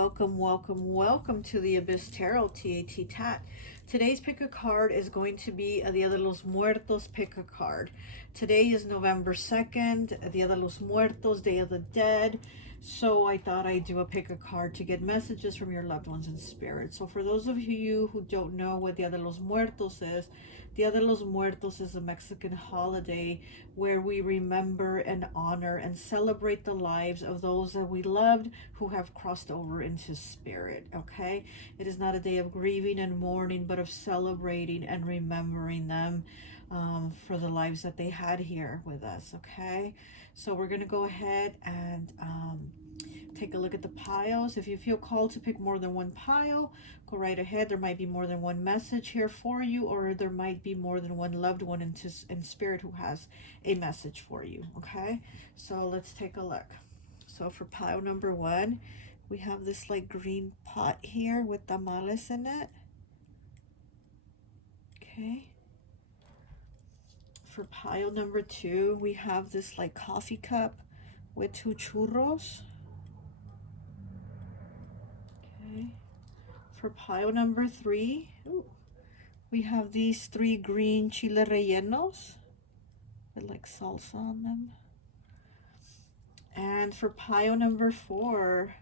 welcome, welcome, welcome to the Abyss Tarot T.A.T. Today's pick a card is going to be Dia de los Muertos pick a card. Today is November 2nd, Dia de los Muertos, Day of the Dead. So I thought I'd do a pick a card to get messages from your loved ones in spirit. So for those of you who don't know what Dia de los Muertos is, Dia de los Muertos is a Mexican holiday where we remember and honor and celebrate the lives of those that we loved who have crossed over into spirit, okay? It is not a day of grieving and mourning, but of celebrating and remembering them for the lives that they had here with us, okay? So we're going to go ahead and take a look at the piles. If you feel called to pick more than one pile, go right ahead. There might be more than one message here for you, or there might be more than one loved one in spirit who has a message for you, okay? So let's take a look. So for pile number 1, we have this like green pot here with tamales in it, okay? For pile number 2, we have this like coffee cup with 2 churros. Okay. For pile number 3, we have these 3 green chile rellenos with like salsa on them. And for pile number 4,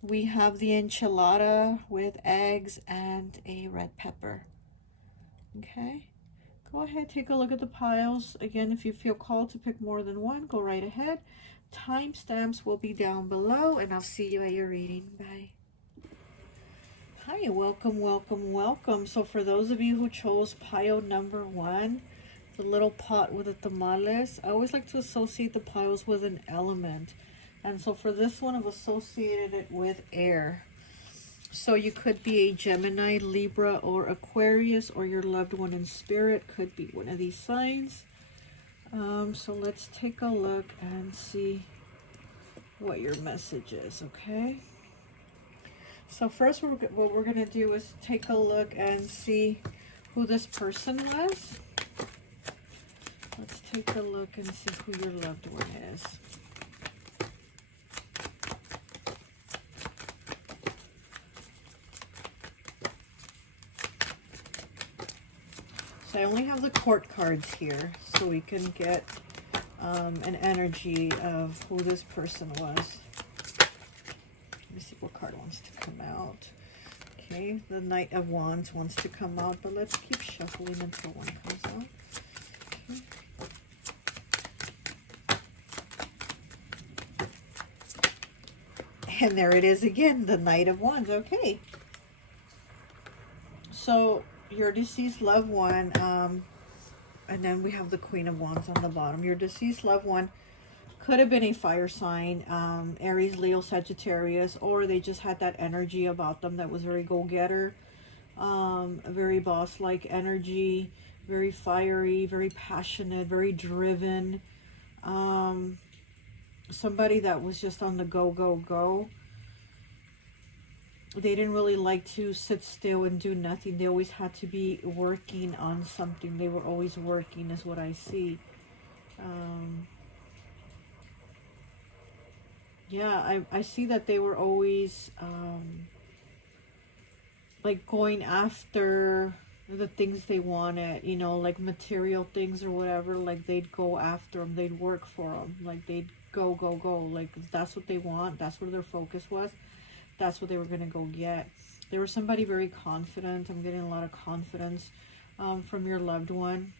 we have the enchilada with eggs and a red pepper. Okay. Go ahead, take a look at the piles. Again, if you feel called to pick more than one, go right ahead. Timestamps will be down below, and I'll see you at your reading. Bye. Hi, welcome, welcome, welcome. So for those of you who chose pile number 1, the little pot with the tamales, I always like to associate the piles with an element. And so for this one, I've associated it with air. So you could be a Gemini, Libra, or Aquarius, or your loved one in spirit could be one of these signs. So let's take a look and see what your message is, okay? So first, what we're going to do is take a look and see who this person was. Let's take a look and see who your loved one is. So I only have the court cards here so we can get an energy of who this person was. Let me see what card wants to come out. Okay, the Knight of Wands wants to come out, but let's keep shuffling until one comes out. Okay. And there it is again, the Knight of Wands. Okay. So your deceased loved one, and then we have the Queen of Wands on the bottom. Your deceased loved one could have been a fire sign, Aries, Leo, Sagittarius, or they just had that energy about them that was very go-getter, a very boss-like energy, very fiery, very passionate, very driven, somebody that was just on the go, go, go. They didn't really like to sit still and do nothing. They always had to be working on something. They were always working is what I see. Yeah, I see that they were always like going after the things they wanted, you know, like material things or whatever. Like they'd go after them, they'd work for them, like they'd go, go, go. Like if that's what they want, that's where their focus was. That's what they were going to go get. They were somebody very confident. I'm getting a lot of confidence from your loved one.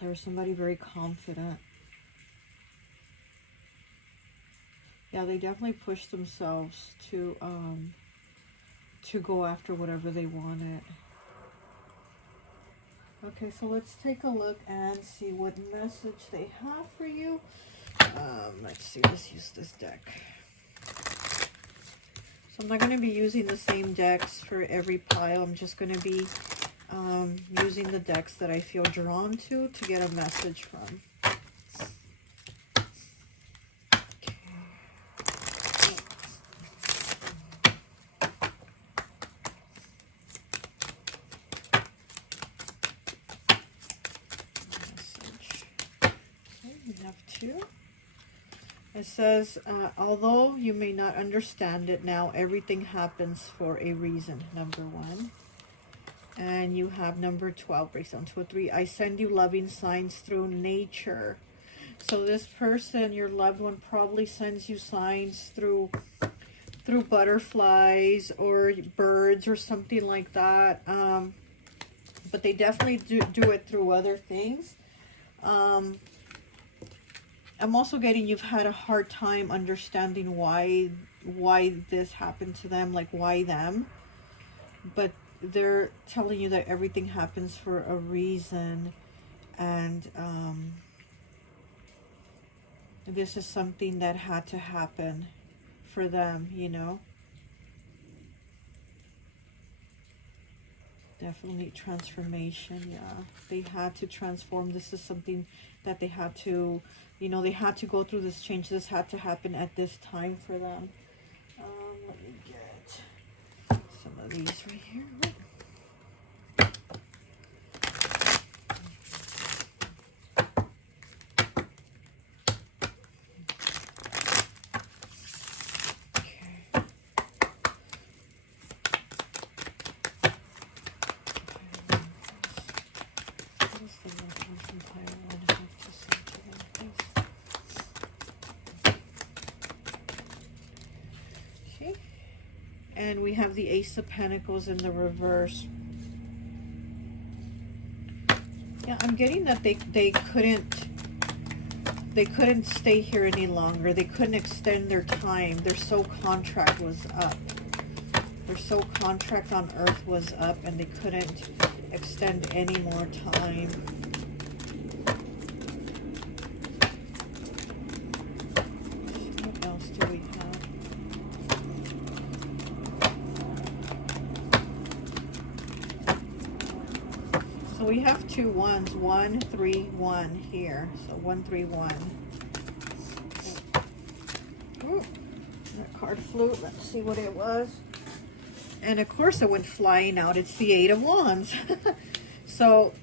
They were somebody very confident. Yeah, they definitely pushed themselves to go after whatever they wanted. Okay, so let's take a look and see what message they have for you. Let's see, let's use this deck. So I'm not going to be using the same decks for every pile. I'm just going to be using the decks that I feel drawn to get a message from. Okay. Message. Okay, we have 2. It says, although you may not understand it now, everything happens for a reason, number 1. And you have number 12, breaks down to a 3. I send you loving signs through nature. So this person, your loved one, probably sends you signs through butterflies or birds or something like that. But they definitely do it through other things. I'm also getting you've had a hard time understanding why this happened to them, like why them. But they're telling you that everything happens for a reason, and this is something that had to happen for them, you know. Definitely transformation. Yeah, they had to transform. This is something that they had to, you know, they had to go through this change. This had to happen at this time for them. Let me get some of these right here. And we have the Ace of Pentacles in the reverse. Yeah, I'm getting that they couldn't stay here any longer. They couldn't extend their time. Their soul contract was up. Their soul contract on Earth was up, and they couldn't extend any more time. What else do we have? So we have 2 1s, 1 3 1 here. So 1 3 1. Ooh, that card flew. Let's see what it was. And of course it went flying out. It's the 8 of Wands. So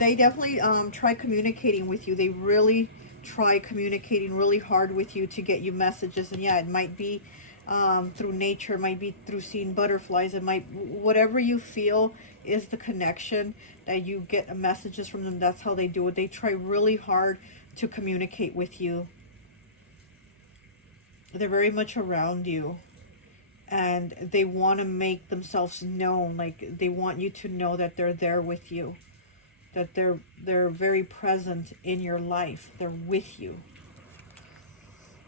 they definitely try communicating with you. They really try communicating really hard with you to get you messages. And yeah, it might be through nature, it might be through seeing butterflies, it might, whatever you feel is the connection that you get messages from them. That's how they do it. They try really hard to communicate with you. They're very much around you, and they want to make themselves known. Like, they want you to know that they're there with you, that they're very present in your life. They're with you.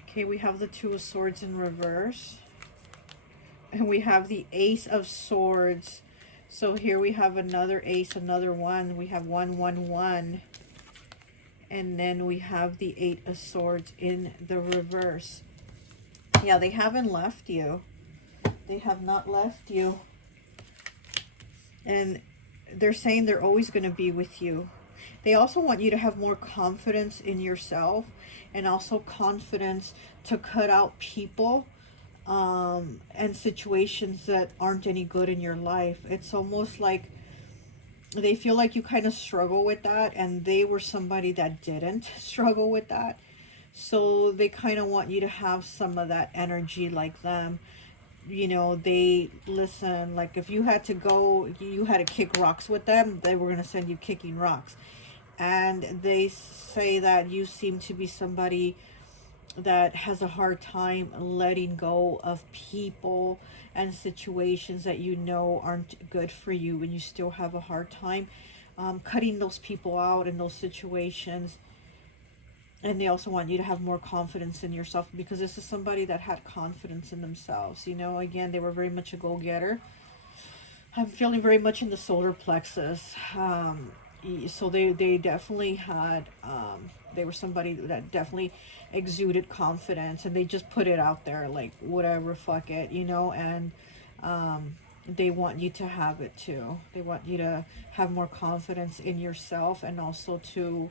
Okay, we have the 2 of Swords in reverse, and we have the Ace of Swords. So here we have another ace, another 1. We have 1 1 1, and then we have the 8 of Swords in the reverse. Yeah, they haven't left you. They have not left you. And they're saying they're always going to be with you. They also want you to have more confidence in yourself, and also confidence to cut out people and situations that aren't any good in your life. It's almost like they feel like you kind of struggle with that, and they were somebody that didn't struggle with that. So they kind of want you to have some of that energy like them. You know, they listen, like if you had to go, you had to kick rocks with them, they were going to send you kicking rocks. And they say that you seem to be somebody that has a hard time letting go of people and situations that you know aren't good for you, and you still have a hard time cutting those people out in those situations. And they also want you to have more confidence in yourself, because this is somebody that had confidence in themselves. You know, again, they were very much a go-getter. I'm feeling very much in the solar plexus. So they definitely had, they were somebody that definitely exuded confidence, and they just put it out there, like, whatever, fuck it, you know. And they want you to have it too. They want you to have more confidence in yourself, and also to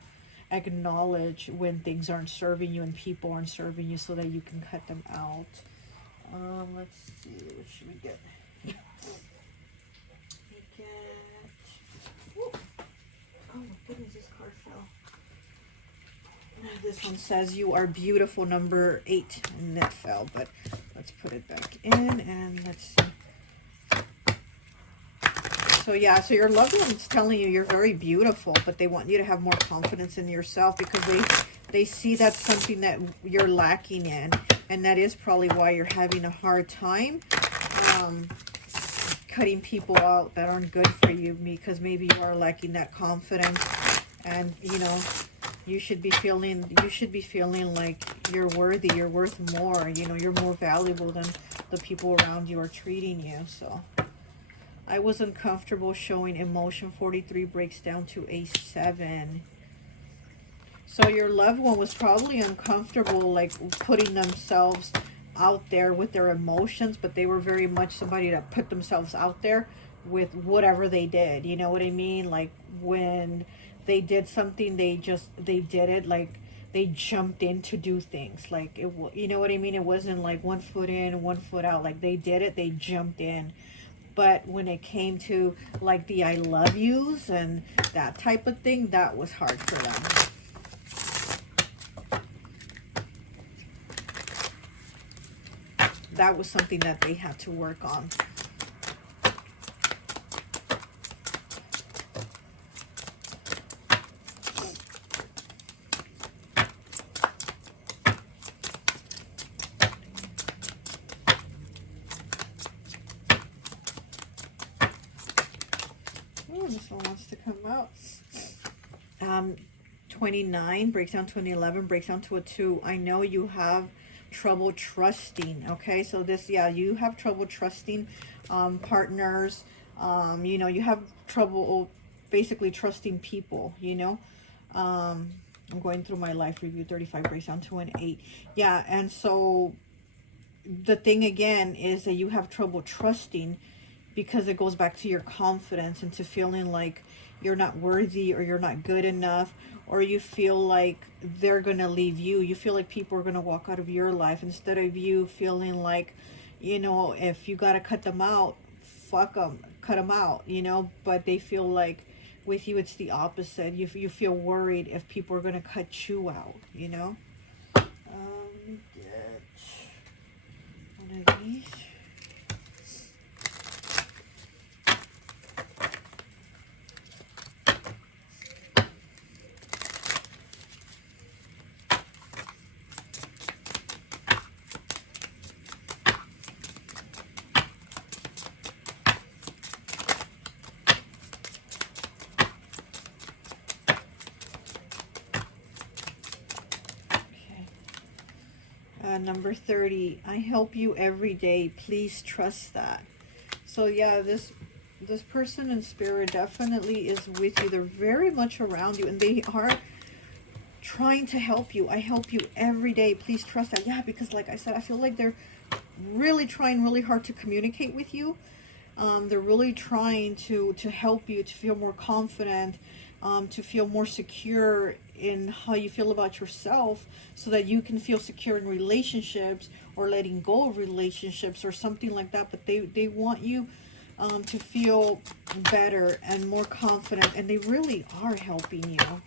acknowledge when things aren't serving you and people aren't serving you, so that you can cut them out. Let's see, what should we get? Oh my goodness, this card fell. This one says you are beautiful, number 8, and that fell, but let's put it back in and let's see. So yeah, so your loved one's telling you you're very beautiful, but they want you to have more confidence in yourself because they see that's something that you're lacking in, and that is probably why you're having a hard time cutting people out that aren't good for you, because maybe you are lacking that confidence, and you know, you should be feeling like you're worthy, you're worth more, you know, you're more valuable than the people around you are treating you. So I was uncomfortable showing emotion. 43 breaks down to a 7. So your loved one was probably uncomfortable, like putting themselves out there with their emotions, but they were very much somebody that put themselves out there with whatever they did. You know what I mean? Like when they did something, they did it, like they jumped in to do things. Like it, you know what I mean? It wasn't like 1 foot in, 1 foot out. Like they did it, they jumped in. But when it came to like the I love yous and that type of thing, that was hard for them. That was something that they had to work on. Oh, this one wants to come out. 29 breaks down to an 11, breaks down to a 2. I know you have trouble trusting. Okay, so this, yeah, you have trouble trusting partners. You know, you have trouble basically trusting people, you know. I'm going through my life review. 35 breaks down to an 8. Yeah, and so the thing again is that you have trouble trusting because it goes back to your confidence and to feeling like you're not worthy or you're not good enough, or you feel like they're going to leave you. You feel like people are going to walk out of your life instead of you feeling like, you know, if you got to cut them out, fuck them, cut them out, you know. But they feel like with you, it's the opposite. You feel worried if people are going to cut you out, you know. Get one of these. Number 30, I help you every day. Please trust that. So yeah, this person in spirit definitely is with you. They're very much around you, and they are trying to help you. I help you every day. Please trust that. Yeah, because like I said, I feel like they're really trying really hard to communicate with you. They're really trying to help you to feel more confident, to feel more secure in how you feel about yourself, so that you can feel secure in relationships or letting go of relationships or something like that. But they want you to feel better and more confident, and they really are helping you.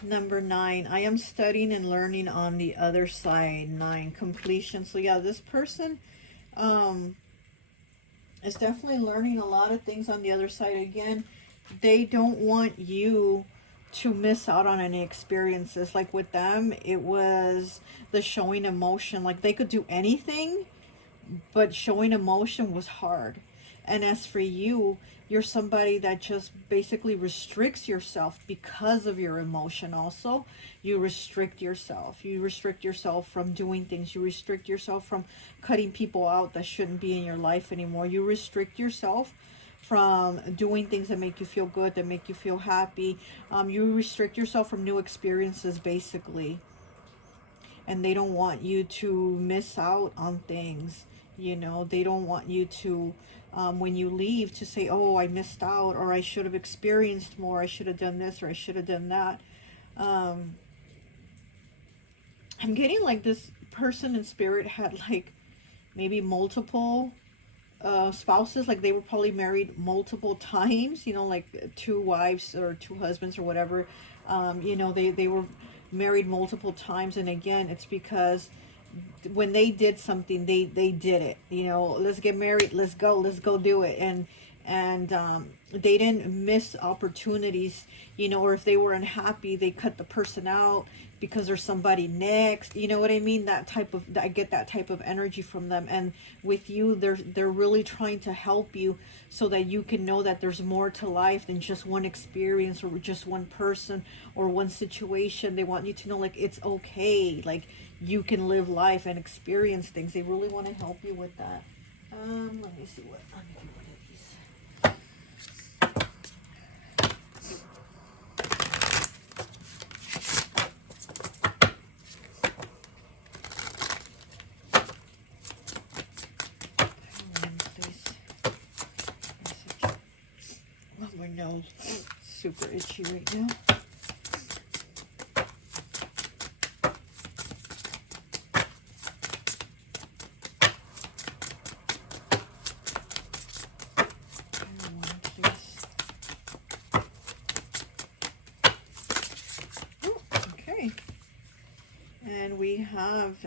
Number 9, I am studying and learning on the other side. 9, completion. So yeah, this person is definitely learning a lot of things on the other side. Again, they don't want you to miss out on any experiences. Like with them, it was the showing emotion. Like they could do anything, but showing emotion was hard. And as for you, you're somebody that just basically restricts yourself because of your emotion. Also, you restrict yourself. You restrict yourself from doing things. You restrict yourself from cutting people out that shouldn't be in your life anymore. You restrict yourself from doing things that make you feel good, that make you feel happy. You restrict yourself from new experiences, basically. And they don't want you to miss out on things. You know, they don't want you to, when you leave, to say, oh, I missed out, or I should have experienced more, I should have done this, or I should have done that. And I'm getting like this person in spirit had like maybe multiple spouses, like they were probably married multiple times, you know, like 2 wives or 2 husbands or whatever. You know, they were married multiple times, and again, it's because when they did something, they did it, you know, let's get married, let's go do it. And they didn't miss opportunities, you know, or if they were unhappy, they cut the person out because there's somebody next, you know what I mean? That type of, I get that type of energy from them. And with you, they're really trying to help you so that you can know that there's more to life than just one experience or just one person or one situation. They want you to know, like, it's okay, like you can live life and experience things. They really want to help you with that. Let me see what I'm gonna do with these. Oh, my nose is super itchy right now. And we have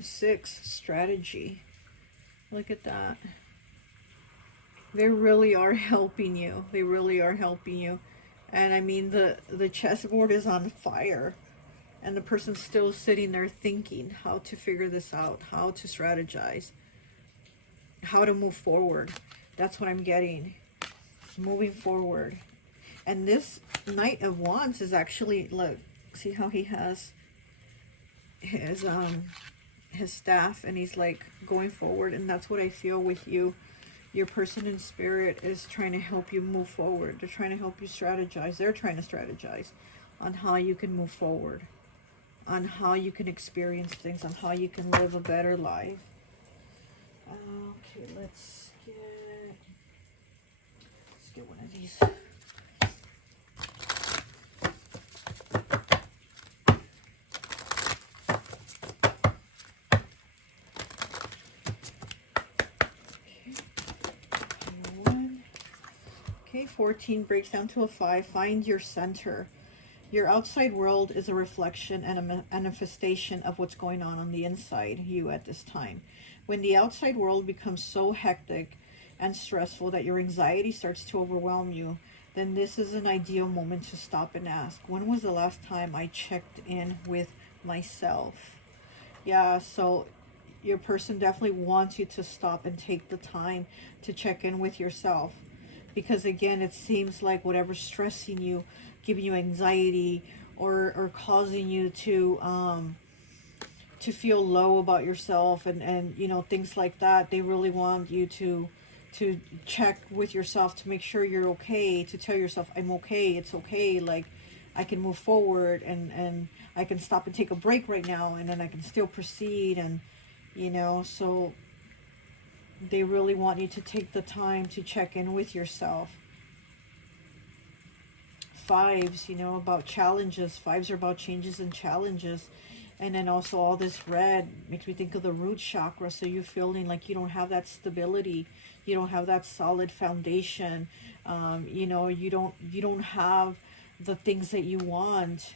6 strategy. Look at that. They really are helping you. They really are helping you. And I mean, the chessboard is on fire. And the person's still sitting there thinking how to figure this out, how to strategize, how to move forward. That's what I'm getting. Moving forward. And this Knight of Wands is actually, look, see how he has his staff, and he's like going forward. And that's what I feel with you. Your person in spirit is trying to help you move forward. They're trying to help you strategize. They're trying to strategize on how you can move forward, on how you can experience things, on how you can live a better life. Okay, let's get one of these. Okay, 14 breaks down to a 5. Find your center. Your outside world is a reflection and a manifestation of what's going on the inside you at this time. When the outside world becomes so hectic and stressful that your anxiety starts to overwhelm you, then this is an ideal moment to stop and ask, when was the last time I checked in with myself? Yeah, so your person definitely wants you to stop and take the time to check in with yourself. Because again, it seems like whatever's stressing you, giving you anxiety, or causing you to feel low about yourself, and you know, things like that, they really want you to check with yourself to make sure you're okay, to tell yourself, I'm okay, it's okay, like I can move forward, and I can stop and take a break right now, and then I can still proceed. And you know, so they really want you to take the time to check in with yourself. 5s, you know, about challenges. 5s are about changes and challenges. And then also all this red makes me think of the root chakra. So you're feeling like you don't have that stability. You don't have that solid foundation. You know, you don't have the things that you want.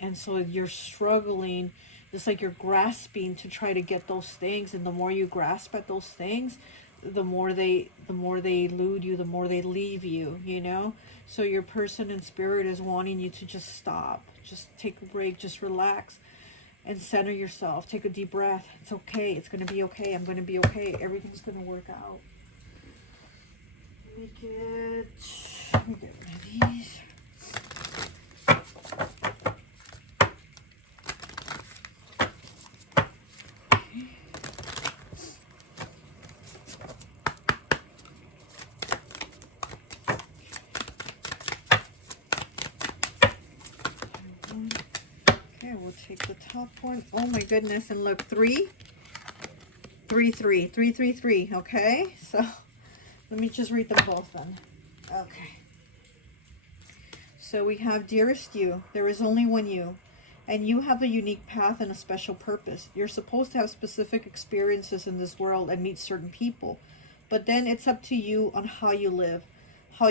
And so you're struggling. It's like you're grasping to try to get those things, and the more you grasp at those things, the more they elude you, the more they leave you, you know? So your person in spirit is wanting you to just stop, just take a break, just relax and center yourself. Take a deep breath. It's okay. It's going to be okay. I'm going to be okay. Everything's going to work out. Let me get one of these. We'll take the top one. Oh my goodness. And look, 3, 3, 3, 3, 3, 3. Okay, so let me just read them both then. Okay, so we have, dearest you, there is only one you. And you have a unique path and a special purpose. You're supposed to have specific experiences in this world and meet certain people. But then it's up to you on how you live, how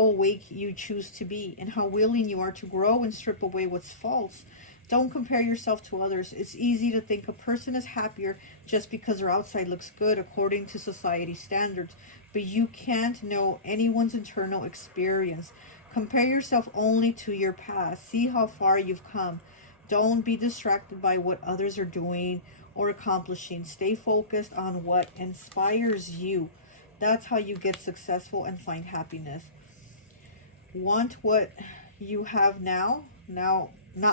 awake you choose to be, and how willing you are to grow and strip away what's false. Don't compare yourself to others. It's easy to think a person is happier just because their outside looks good according to society standards, but you can't know anyone's internal experience. Compare yourself only to your past. See how far you've come. Don't be distracted by what others are doing or accomplishing. Stay focused on what inspires you. That's how you get successful and find happiness. Want what you have now, not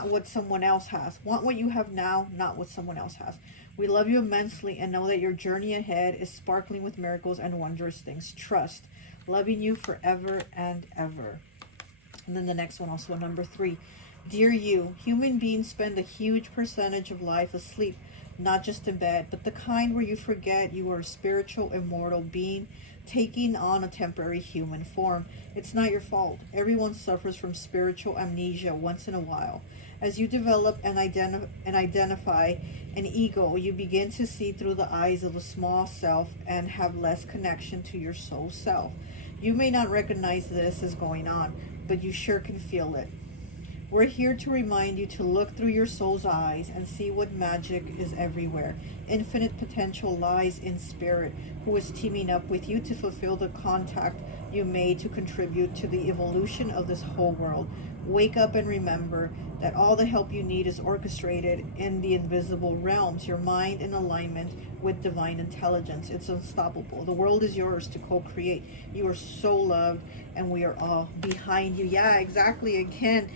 what someone else has. Want what you have now, not what someone else has. We love you immensely and know that your journey ahead is sparkling with miracles and wondrous things. Trust. Loving you forever and ever. And then the next one, also number 3. Dear you, human beings spend a huge percentage of life asleep, not just in bed, but the kind where you forget you are a spiritual, immortal being taking on a temporary human form. It's not your fault. Everyone suffers from spiritual amnesia once in a while. As you develop and identify an ego, you begin to see through the eyes of a small self and have less connection to your soul self. You may not recognize this as going on, but you sure can feel it. We're here to remind you to look through your soul's eyes and see what magic is everywhere. Infinite potential lies in spirit, who is teaming up with you to fulfill the contact you made to contribute to the evolution of this whole world. Wake up and remember that all the help you need is orchestrated in the invisible realms, your mind in alignment with divine intelligence. It's unstoppable. The world is yours to co-create. You are so loved and we are all behind you. Yeah, exactly. Again,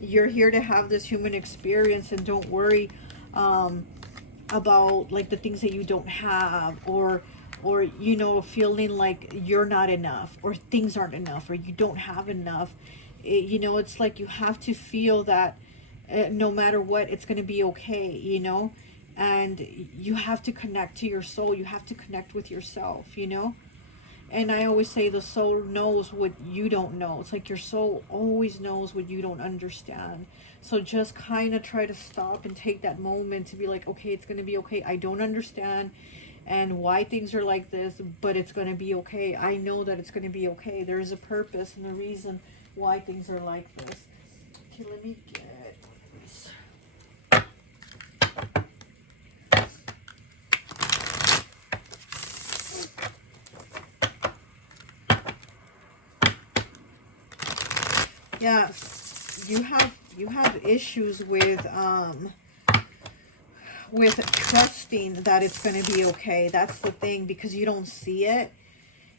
you're here to have this human experience, and don't worry about like the things that you don't have, or you know, feeling like you're not enough, or things aren't enough, or you don't have enough. You know, it's like you have to feel that no matter what, it's going to be okay, you know, and you have to connect to your soul. You have to connect with yourself, you know. And I always say the soul knows what you don't know. It's like your soul always knows what you don't understand. So just kind of try to stop and take that moment to be like, okay, it's going to be okay. I don't understand and why things are like this, but it's going to be okay. I know that it's going to be okay. There is a purpose and a reason why things are like this. Okay, let me get this. Yeah, you have issues with trusting that it's going to be okay. That's the thing, because you don't see it.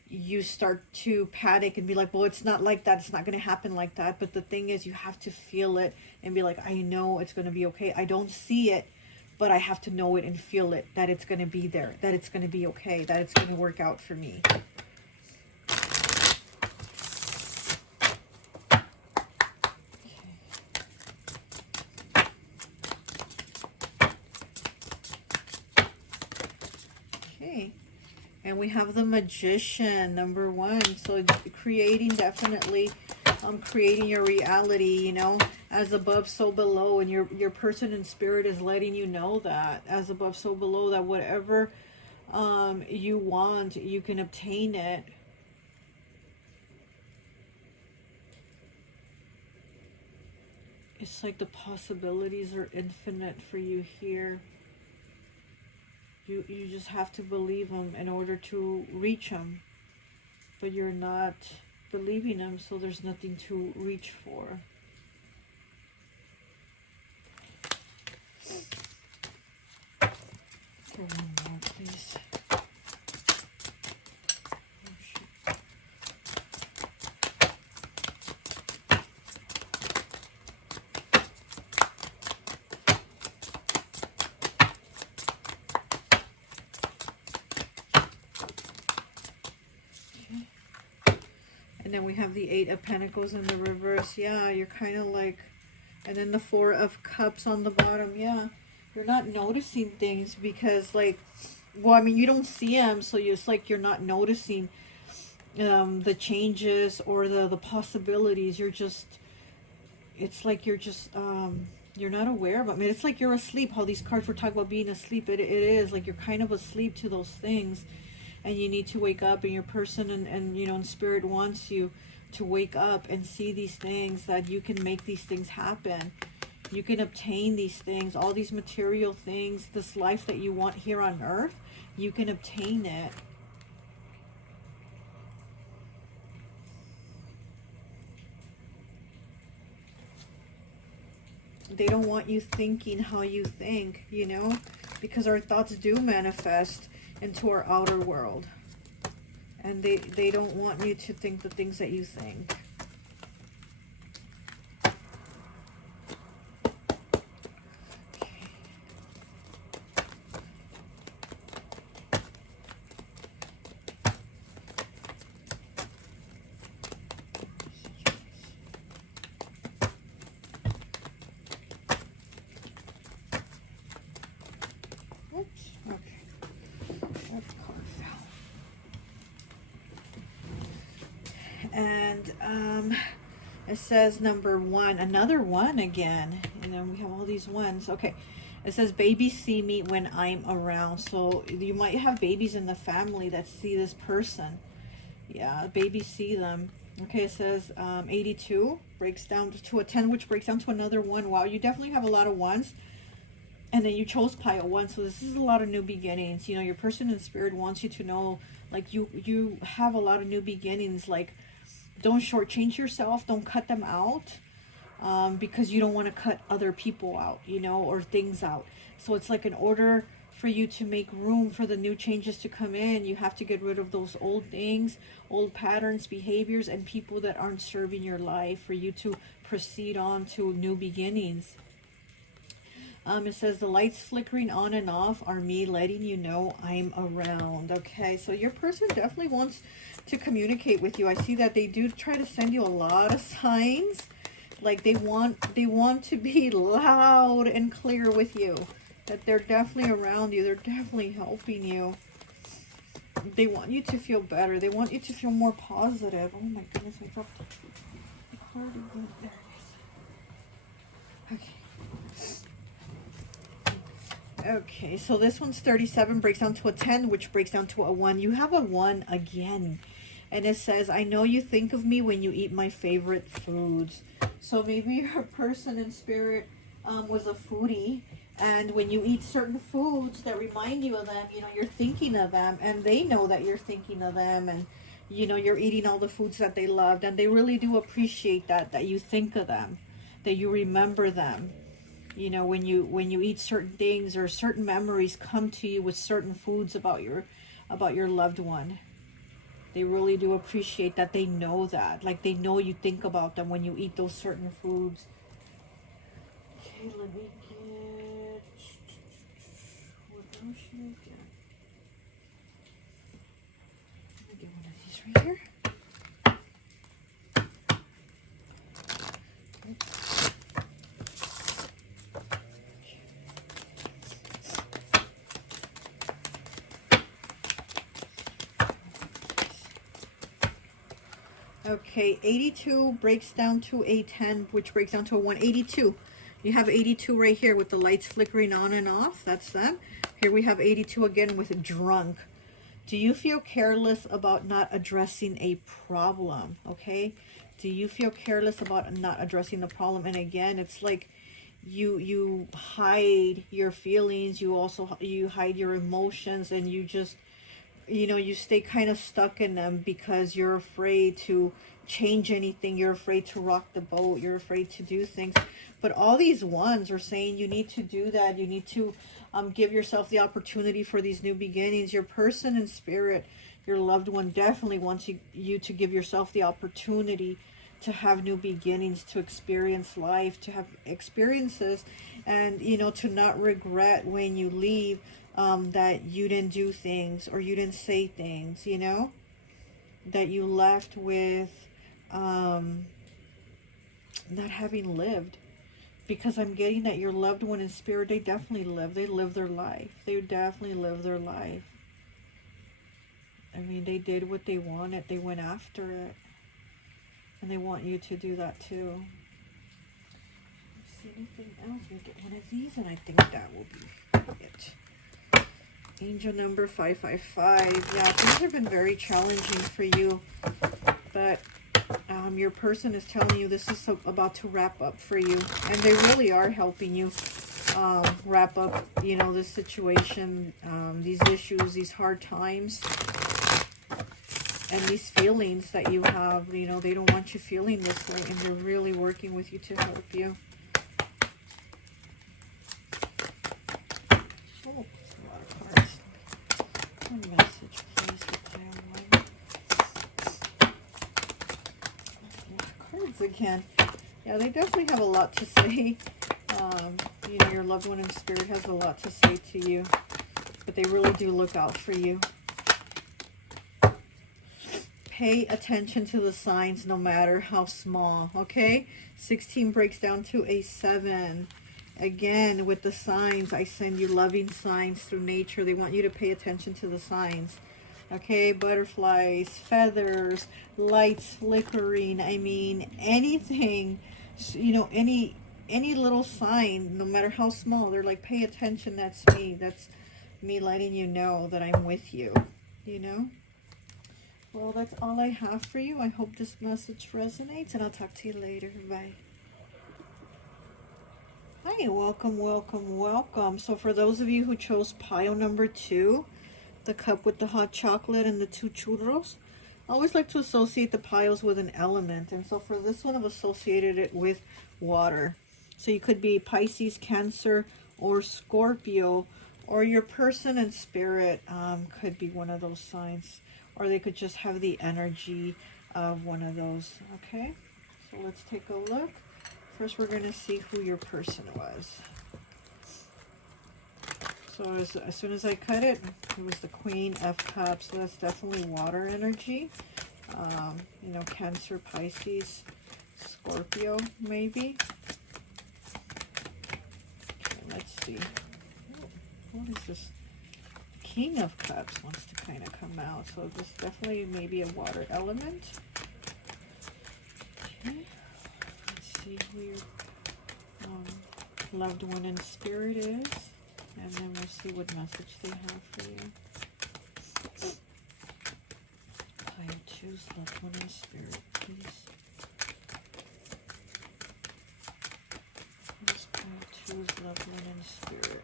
You start to panic and be like, well, it's not like that. It's not going to happen like that. But the thing is, you have to feel it and be like, I know it's going to be okay. I don't see it, but I have to know it and feel it, that it's going to be there, that it's going to be okay, that it's going to work out for me. And we have the Magician, number 1. So creating, definitely creating your reality, you know, as above, so below. And your person in spirit is letting you know that, as above, so below, that whatever you want, you can obtain it. It's like the possibilities are infinite for you here. You just have to believe them in order to reach them. But you're not believing them, so there's nothing to reach for. For one more, please. And then we have the 8 of Pentacles in the reverse. Yeah, you're kind of like, and then the 4 of Cups on the bottom. Yeah, you're not noticing things because, like, well, I mean, you don't see them, so it's like you're not noticing the changes or the possibilities. You're just, it's like you're just You're not aware of them. I mean, it's like you're asleep. How these cards were talking about being asleep. It is like you're kind of asleep to those things. And you need to wake up, and your person and you know, and spirit wants you to wake up and see these things, that you can make these things happen. You can obtain these things, all these material things, this life that you want here on earth, you can obtain it. They don't want you thinking how you think, you know, because our thoughts do manifest into our outer world. And they don't want you to think the things that you think. Oops, okay. That card fell. And it says number 1, another 1 again. And then we have all these ones. Okay. It says babies see me when I'm around. So you might have babies in the family that see this person. Yeah, babies see them. Okay, it says 82 breaks down to a 10, which breaks down to another 1. Wow, you definitely have a lot of 1s. And then you chose pile 1, so this is a lot of new beginnings. You know, your person in spirit wants you to know, like, you have a lot of new beginnings. Like, don't shortchange yourself, don't cut them out, because you don't want to cut other people out, you know, or things out. So it's like, in order for you to make room for the new changes to come in, you have to get rid of those old things, old patterns, behaviors, and people that aren't serving your life, for you to proceed on to new beginnings. It says the lights flickering on and off are me letting you know I'm around. Okay, so your person definitely wants to communicate with you. I see that they do try to send you a lot of signs. Like they want to be loud and clear with you. That they're definitely around you. They're definitely helping you. They want you to feel better. They want you to feel more positive. Oh my goodness, I dropped the card again. There it is. Okay. Okay, so this one's 37, breaks down to a 10, which breaks down to a 1. You have a 1 again. And it says, I know you think of me when you eat my favorite foods. So maybe your person in spirit was a foodie. And when you eat certain foods that remind you of them, you know, you're thinking of them. And they know that you're thinking of them. And, you know, you're eating all the foods that they loved. And they really do appreciate that you think of them, that you remember them. You know, when you eat certain things, or certain memories come to you with certain foods about your loved one. They really do appreciate that. They know that. Like, they know you think about them when you eat those certain foods. Okay, let me get... What else should I get? Let me get one of these right here. Oops. Okay, 82 breaks down to a 10, which breaks down to a 1. 82. You have 82 right here with the lights flickering on and off. That's them. Here we have 82 again with drunk. Do you feel careless about not addressing a problem? Okay. Do you feel careless about not addressing the problem? And again, it's like you hide your feelings. You hide your emotions, and you just, you know, you stay kind of stuck in them because you're afraid to change anything. You're afraid to rock the boat. You're afraid to do things. But all these ones are saying you need to do that. You need to give yourself the opportunity for these new beginnings. Your person in spirit, your loved one, definitely wants you to give yourself the opportunity to have new beginnings, to experience life, to have experiences, and, you know, to not regret when you leave, that you didn't do things or you didn't say things, you know, that you left with not having lived. Because I'm getting that your loved one in spirit, they definitely live. They live their life. They definitely live their life. I mean, they did what they wanted. They went after it. And they want you to do that too. See anything else? We'll get one of these, and I think that will be it. Angel number 555. Yeah, things have been very challenging for you, but your person is telling you this is about to wrap up for you, and they really are helping you wrap up, you know, this situation, these issues, these hard times, and these feelings that you have. You know, they don't want you feeling this way, and they're really working with you to help you. Oh, a lot of cards. One message, please, for Clair. Cards again. Yeah, they definitely have a lot to say. You know, your loved one in spirit has a lot to say to you, but they really do look out for you. Pay attention to the signs, no matter how small, okay? 16 breaks down to a 7. Again, with the signs, I send you loving signs through nature. They want you to pay attention to the signs. Okay, butterflies, feathers, lights flickering. I mean, anything, you know, any little sign, no matter how small, they're like, pay attention, that's me. That's me letting you know that I'm with you, you know? Well, that's all I have for you. I hope this message resonates, and I'll talk to you later. Bye. Hi, welcome, welcome, welcome. So for those of you who chose pile number 2, the cup with the hot chocolate and the 2 churros, I always like to associate the piles with an element. And so for this one, I've associated it with water. So you could be Pisces, Cancer, or Scorpio, or your person and spirit could be one of those signs. Or they could just have the energy of one of those. Okay, so let's take a look. First, we're going to see who your person was. So as soon as I cut it, it was the Queen of Cups. So that's definitely water energy. You know, Cancer, Pisces, Scorpio, maybe. Okay, let's see. Oh, what is this? King of Cups wants to kind of come out. So this definitely maybe a water element. Okay. Let's see who your loved one in spirit is. And then we'll see what message they have for you. I choose loved one in spirit, please. Please choose loved one in spirit.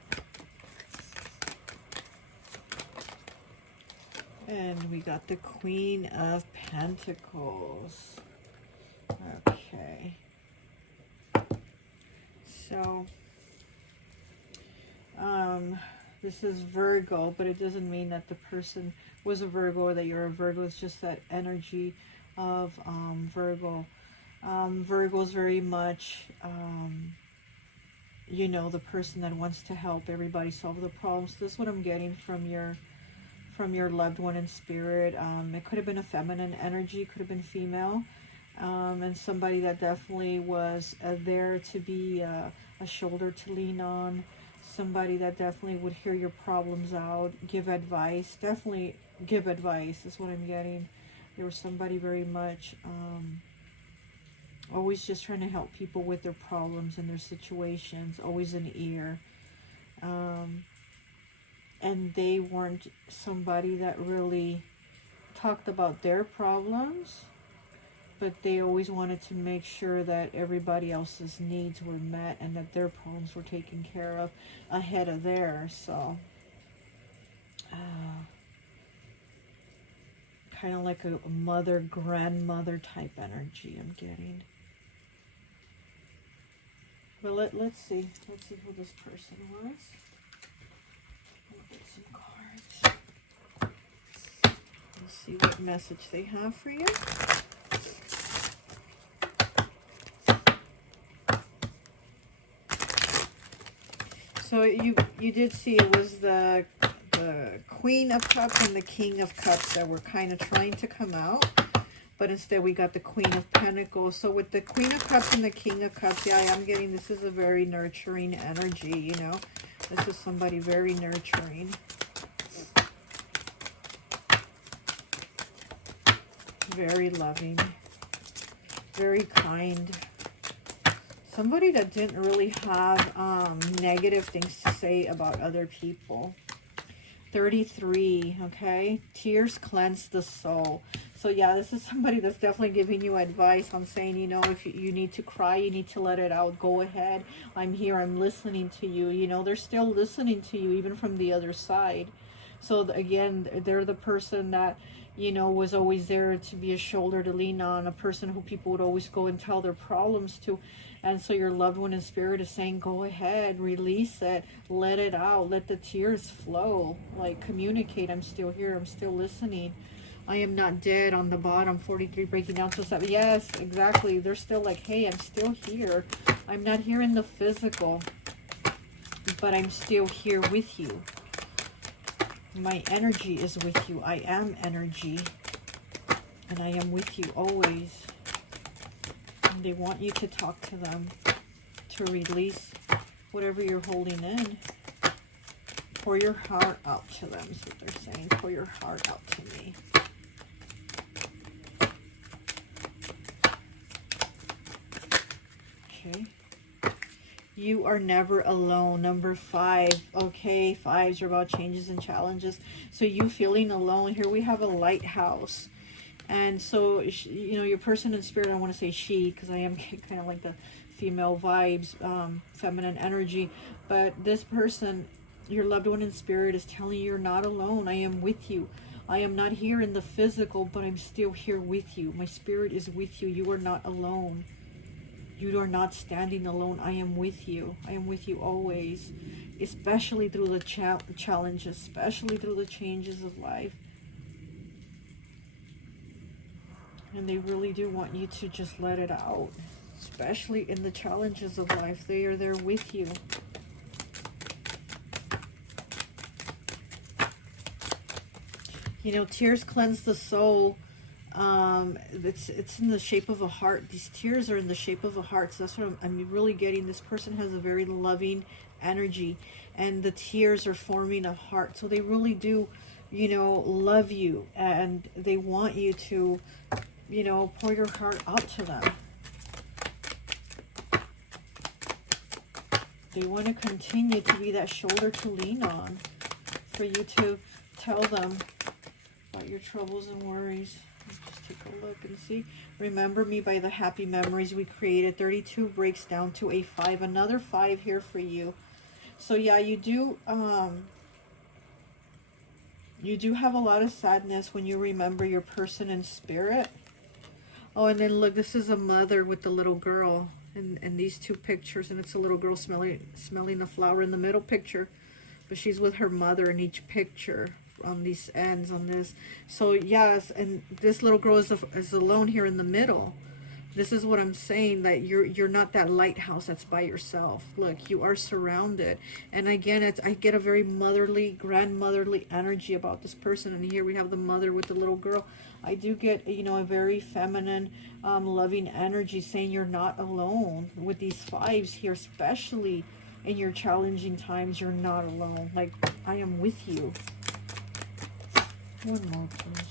And we got the Queen of Pentacles. Okay. So, this is Virgo, but it doesn't mean that the person was a Virgo or that you're a Virgo. It's just that energy of Virgo. Virgo's very much, you know, the person that wants to help everybody solve the problems. This is what I'm getting from your loved one in spirit. It could have been a feminine energy, could have been female, and somebody that definitely was there to be a shoulder to lean on, somebody that definitely would hear your problems out, give advice, definitely give advice is what I'm getting. There was somebody very much always just trying to help people with their problems and their situations, always an ear. And they weren't somebody that really talked about their problems, but they always wanted to make sure that everybody else's needs were met and that their problems were taken care of ahead of theirs. So, kind of like a mother, grandmother type energy I'm getting. But let's see. Let's see who this person was. Get some cards. Let's see what message they have for you. So you did see it was the Queen of Cups and the King of Cups that were kind of trying to come out, but instead we got the Queen of Pentacles. So with the Queen of Cups and the King of Cups, yeah, I'm getting this is a very nurturing energy, you know. This is somebody very nurturing. Very loving. Very kind. Somebody that didn't really have negative things to say about other people. 33, okay? Tears cleanse the soul. So yeah, this is somebody that's definitely giving you advice on saying, you know, if you need to cry, you need to let it out. Go ahead. I'm here. I'm listening to you. You know, they're still listening to you, even from the other side. So again, they're the person that, you know, was always there to be a shoulder to lean on, a person who people would always go and tell their problems to. And so your loved one in spirit is saying, go ahead, release it, let it out, let the tears flow, like communicate. I'm still here, I'm still listening. I am not dead on the bottom. 43 breaking down to 7. Yes, exactly. They're still like, hey, I'm still here. I'm not here in the physical, but I'm still here with you. My energy is with you. I am energy, and I am with you always. And they want you to talk to them, to release whatever you're holding in. Pour your heart out to them, is what they're saying. Pour your heart out to me. Okay. You are never alone. Number 5. Okay, 5s are about changes and challenges. So you feeling alone. Here we have a lighthouse. And so, you know, your person in spirit, I want to say she, because I am kind of like the female vibes, feminine energy. But this person, your loved one in spirit, is telling you you're not alone. I am with you. I am not here in the physical, but I'm still here with you. My spirit is with you. You are not alone. You are not standing alone. I am with you. I am with you always, especially through the challenges, especially through the changes of life. And they really do want you to just let it out, especially in the challenges of life. They are there with you. You know, tears cleanse the soul. It's in the shape of a heart. These tears are in the shape of a heart. So that's what I'm really getting. This person has a very loving energy, and the tears are forming a heart. So they really do, you know, love you, and they want you to, you know, pour your heart out to them. They want to continue to be that shoulder to lean on, for you to tell them about your troubles and worries. Let's just take a look and see. Remember me by the happy memories we created. 32 breaks down to a 5. Another 5 here for you. So yeah, you do have a lot of sadness when you remember your person in spirit. Oh, and then look, this is a mother with the little girl, and these two pictures, and it's a little girl smelling the flower in the middle picture, but she's with her mother in each picture on these ends on this. So yes, and this little girl is alone here in the middle. This is what I'm saying, that you're not that lighthouse that's by yourself. Look, you are surrounded. And again, I get a very motherly, grandmotherly energy about this person. And here we have the mother with the little girl. I do get, you know, a very feminine, loving energy saying you're not alone. With these 5s here, especially in your challenging times, you're not alone. Like, I am with you. One more, please.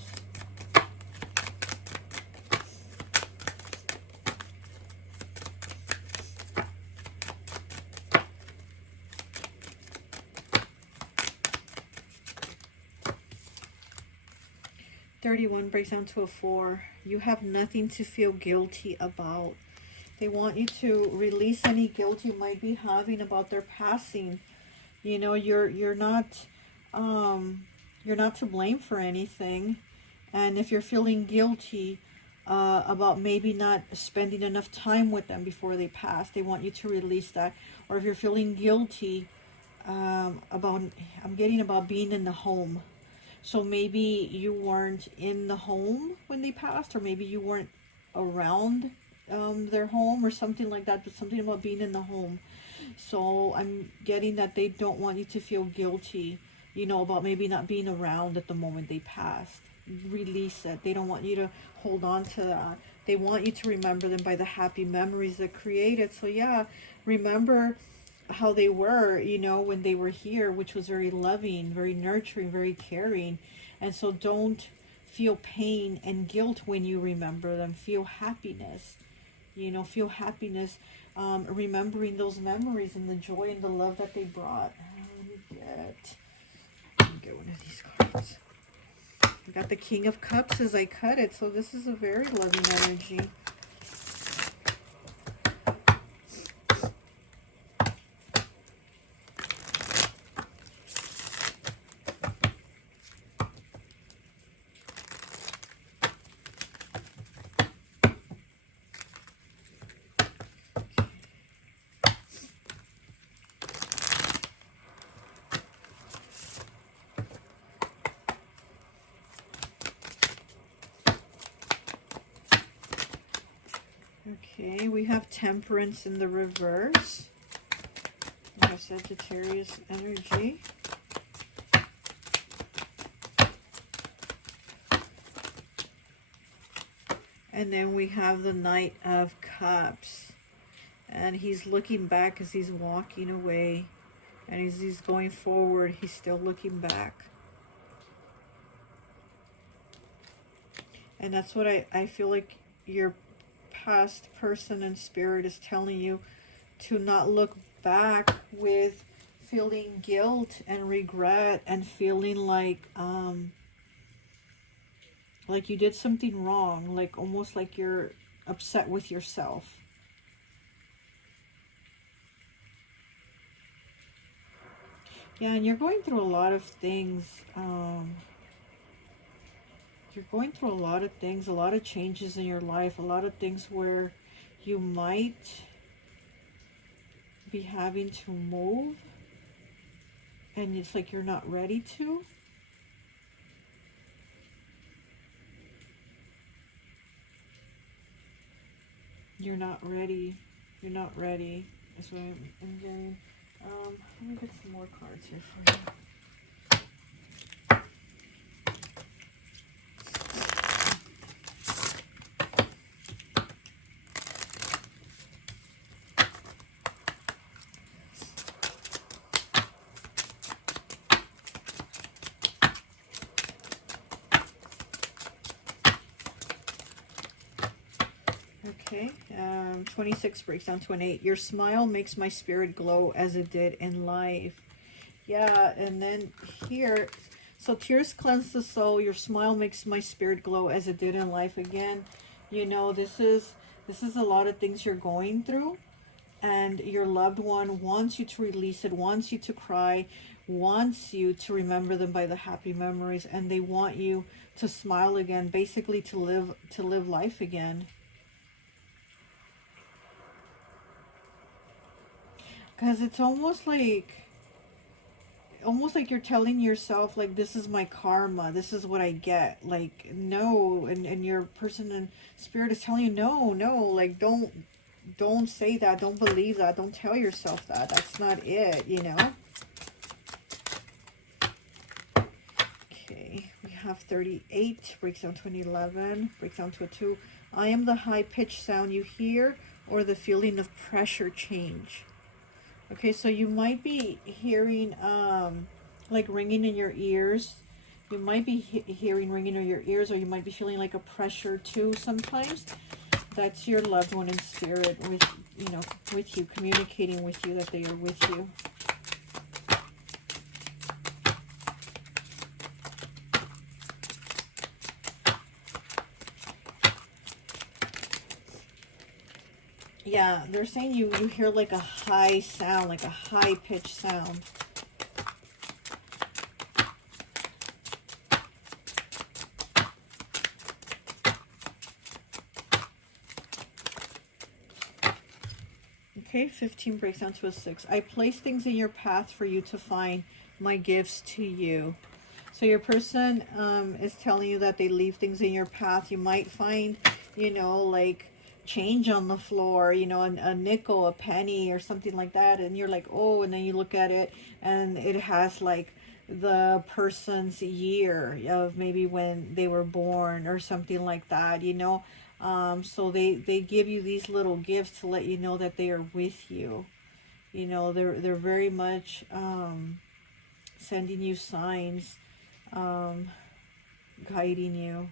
$31 breaks down to a 4. You have nothing to feel guilty about. They want you to release any guilt you might be having about their passing. You know, you're not to blame for anything. And if you're feeling guilty about maybe not spending enough time with them before they pass, they want you to release that. Or if you're feeling guilty about being in the home. So maybe you weren't in the home when they passed, or maybe you weren't around their home or something like that, but something about being in the home. So I'm getting that they don't want you to feel guilty, you know, about maybe not being around at the moment they passed. Release it. They don't want you to hold on to that. They want you to remember them by the happy memories that created. So yeah, remember how they were, you know, when they were here, which was very loving, very nurturing, very caring. And so don't feel pain and guilt when you remember them. Feel happiness, you know, feel happiness remembering those memories and the joy and the love that they brought. Let me get one of these cards. I got the King of Cups as I cut it, so this is a very loving energy. Okay, we have Temperance in the reverse. We have Sagittarius energy. And then we have the Knight of Cups. And he's looking back as he's walking away. And as he's going forward, he's still looking back. And that's what I feel like your past person and spirit is telling you, to not look back with feeling guilt and regret and feeling like you did something wrong, like almost like you're upset with yourself. Yeah, and you're going through a lot of things. You're going through a lot of things, a lot of changes in your life, a lot of things where you might be having to move and it's like you're not ready to. You're not ready. You're not ready. That's what I'm getting. Let me get some more cards here for you. Okay, 26 breaks down to an 8. Your smile makes my spirit glow as it did in life. Yeah, and then here, so tears cleanse the soul. Your smile makes my spirit glow as it did in life. Again, you know, this is a lot of things you're going through, and your loved one wants you to release it, wants you to cry, wants you to remember them by the happy memories, and they want you to smile again, basically to live life again. Because it's almost like you're telling yourself, like, this is my karma, this is what I get. Like, no, and your person in spirit is telling you, no, like, don't say that, don't believe that, don't tell yourself that. That's not it, you know? Okay, we have 38, breaks down to an 11, breaks down to a 2. I am the high-pitched sound you hear, or the feeling of pressure change. Okay, so you might be hearing, like, ringing in your ears. You might be hearing ringing in your ears, or you might be feeling like a pressure too sometimes. That's your loved one in spirit with, you know, with you, communicating with you that they are with you. Yeah, they're saying you hear like a high sound, like a high-pitched sound. Okay, 15 breaks down to a 6. I place things in your path for you to find, my gifts to you. So your person is telling you that they leave things in your path. You might find, you know, like change on the floor, you know, a nickel, a penny, or something like that, and you're like, oh, and then you look at it and it has like the person's year of maybe when they were born or something like that, you know. So they give you these little gifts to let you know that they are with you. You know, they're very much sending you signs, guiding you,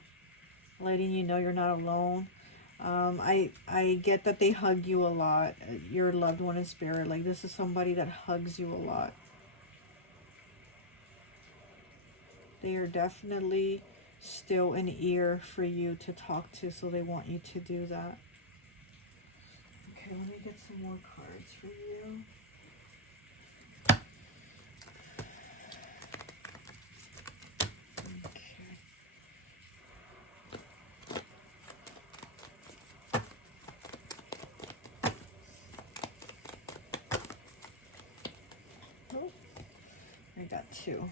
letting you know you're not alone. I get that they hug you a lot, your loved one in spirit. Like, this is somebody that hugs you a lot. They are definitely still an ear for you to talk to, so they want you to do that. Okay, let me get some more cards for you. I got 2.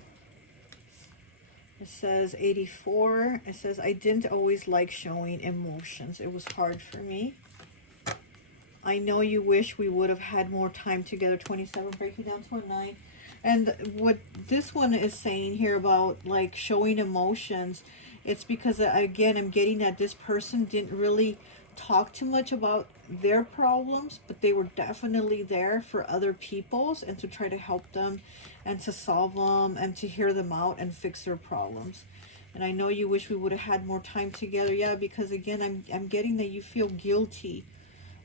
It says 84. It says, I didn't always like showing emotions. It was hard for me. I know you wish we would have had more time together. 27, breaking down to a 9. And what this one is saying here about like showing emotions, it's because, again, I'm getting that this person didn't really talk too much about their problems, but they were definitely there for other people's and to try to help them and to solve them and to hear them out and fix their problems. And I know you wish we would have had more time together. Yeah, because again, I'm getting that you feel guilty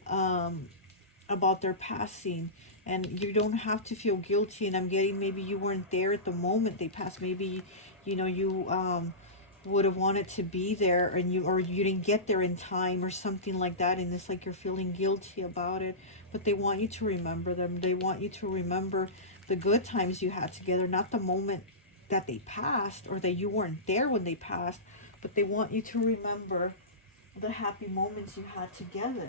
about their passing, and you don't have to feel guilty. And I'm getting maybe you weren't there at the moment they passed. Maybe, you know, you would have wanted to be there, and you didn't get there in time or something like that, and it's like you're feeling guilty about it. But they want you to remember them. They want you to remember the good times you had together, not the moment that they passed or that you weren't there when they passed, but they want you to remember the happy moments you had together.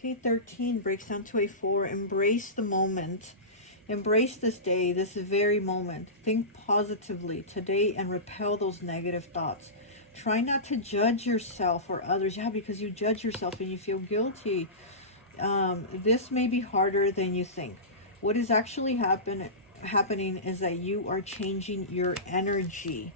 Okay, 13 breaks down to a 4. Embrace the moment. Embrace this day, this very moment. Think positively today and repel those negative thoughts. Try not to judge yourself or others. Yeah, because you judge yourself and you feel guilty. This may be harder than you think. What is actually happening is that you are changing your energy.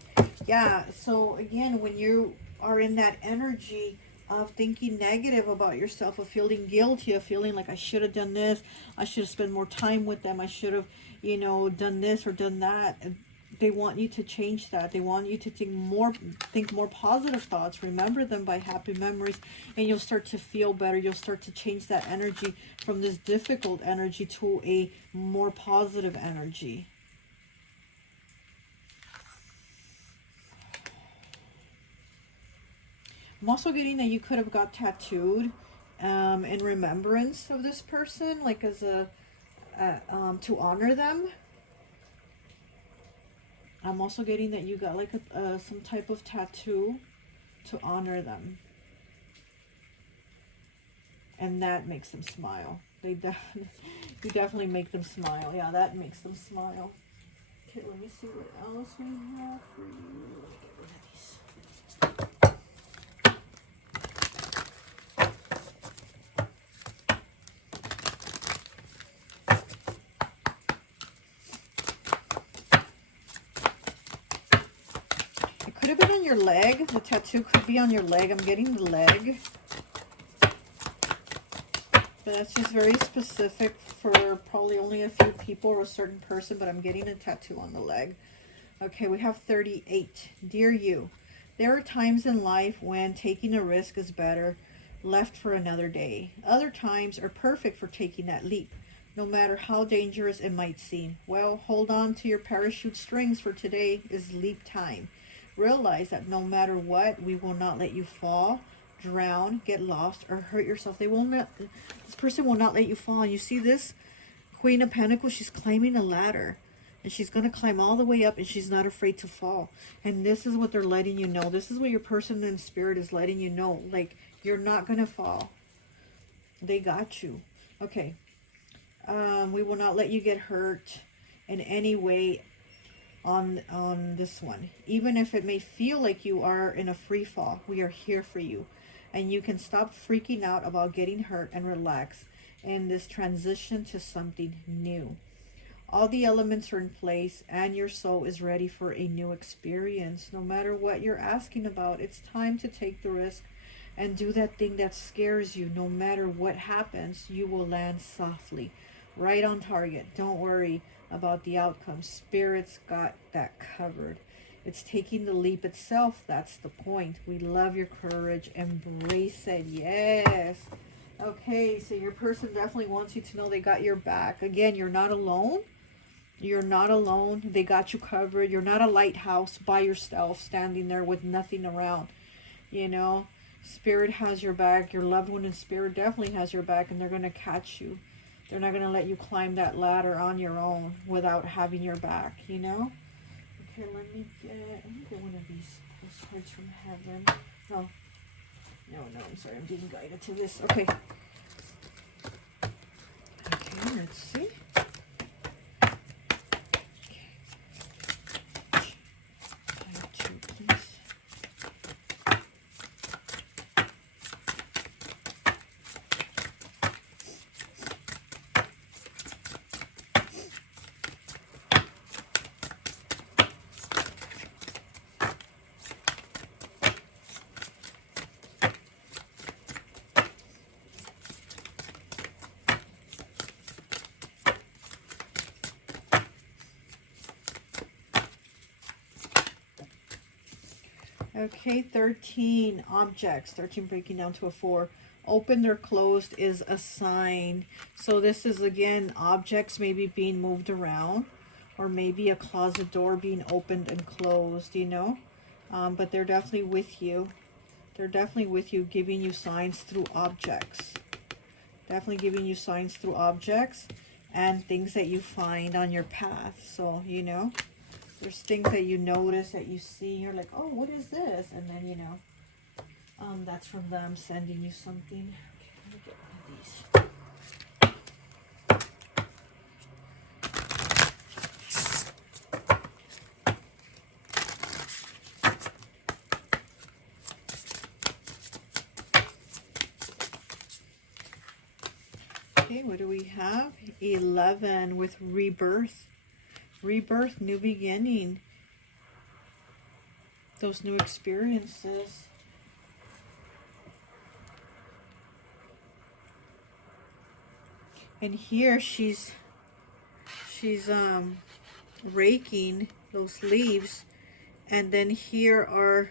Yeah, so again, when you are in that energy of thinking negative about yourself, of feeling guilty, of feeling like I should have done this, I should have spent more time with them, I should have, you know, done this or done that. And they want you to change that. They want you to think more positive thoughts. Remember them by happy memories, and you'll start to feel better. You'll start to change that energy from this difficult energy to a more positive energy. I'm also getting that you could have got tattooed in remembrance of this person, like as a to honor them. I'm also getting that you got like some type of tattoo to honor them, and that makes them smile. You definitely make them smile. Yeah, that makes them smile. Okay, let me see what else we have for you. Let me get rid of these. Could have been on your leg. The tattoo could be on your leg. I'm getting the leg. But that's just very specific for probably only a few people or a certain person, but I'm getting a tattoo on the leg. Okay, we have 38. Dear you, there are times in life when taking a risk is better left for another day. Other times are perfect for taking that leap, no matter how dangerous it might seem. Well, hold on to your parachute strings, for today is leap time. Realize that no matter what, we will not let you fall, drown, get lost, or hurt yourself. This person will not let you fall. And you see this Queen of Pentacles, she's climbing a ladder. And she's going to climb all the way up, and she's not afraid to fall. And this is what they're letting you know. This is what your person in spirit is letting you know. Like, you're not going to fall. They got you. Okay. We will not let you get hurt in any way on this one. Even if it may feel like you are in a free fall, we are here for you. And you can stop freaking out about getting hurt and relax in this transition to something new. All the elements are in place and your soul is ready for a new experience. No matter what you're asking about, it's time to take the risk and do that thing that scares you. No matter what happens, you will land softly, right on target. Don't worry about the outcome. Spirit's got that covered. It's taking the leap itself. That's the point. We love your courage. Embrace it. Yes. Okay, so your person definitely wants you to know they got your back. Again, you're not alone. You're not alone. They got you covered. You're not a lighthouse by yourself standing there with nothing around. You know, Spirit has your back. Your loved one in spirit definitely has your back, and they're going to catch you. They're not going to let you climb that ladder on your own without having your back, you know? Okay, let me get one of these postcards from heaven. No, I'm sorry. I'm being guided to this. Okay. Okay, let's see. Okay, 13 objects, 13 breaking down to a 4. Opened or closed is a sign. So this is, again, objects maybe being moved around, or maybe a closet door being opened and closed, you know. But they're definitely with you. They're definitely with you, giving you signs through objects. Definitely giving you signs through objects and things that you find on your path. So, you know. There's things that you notice, that you see, you're like, oh, what is this? And then, you know, that's from them sending you something. Okay, let me get these. Okay, what do we have? 11 with rebirth. Rebirth, new beginning. Those new experiences. And here she's raking those leaves, and then here are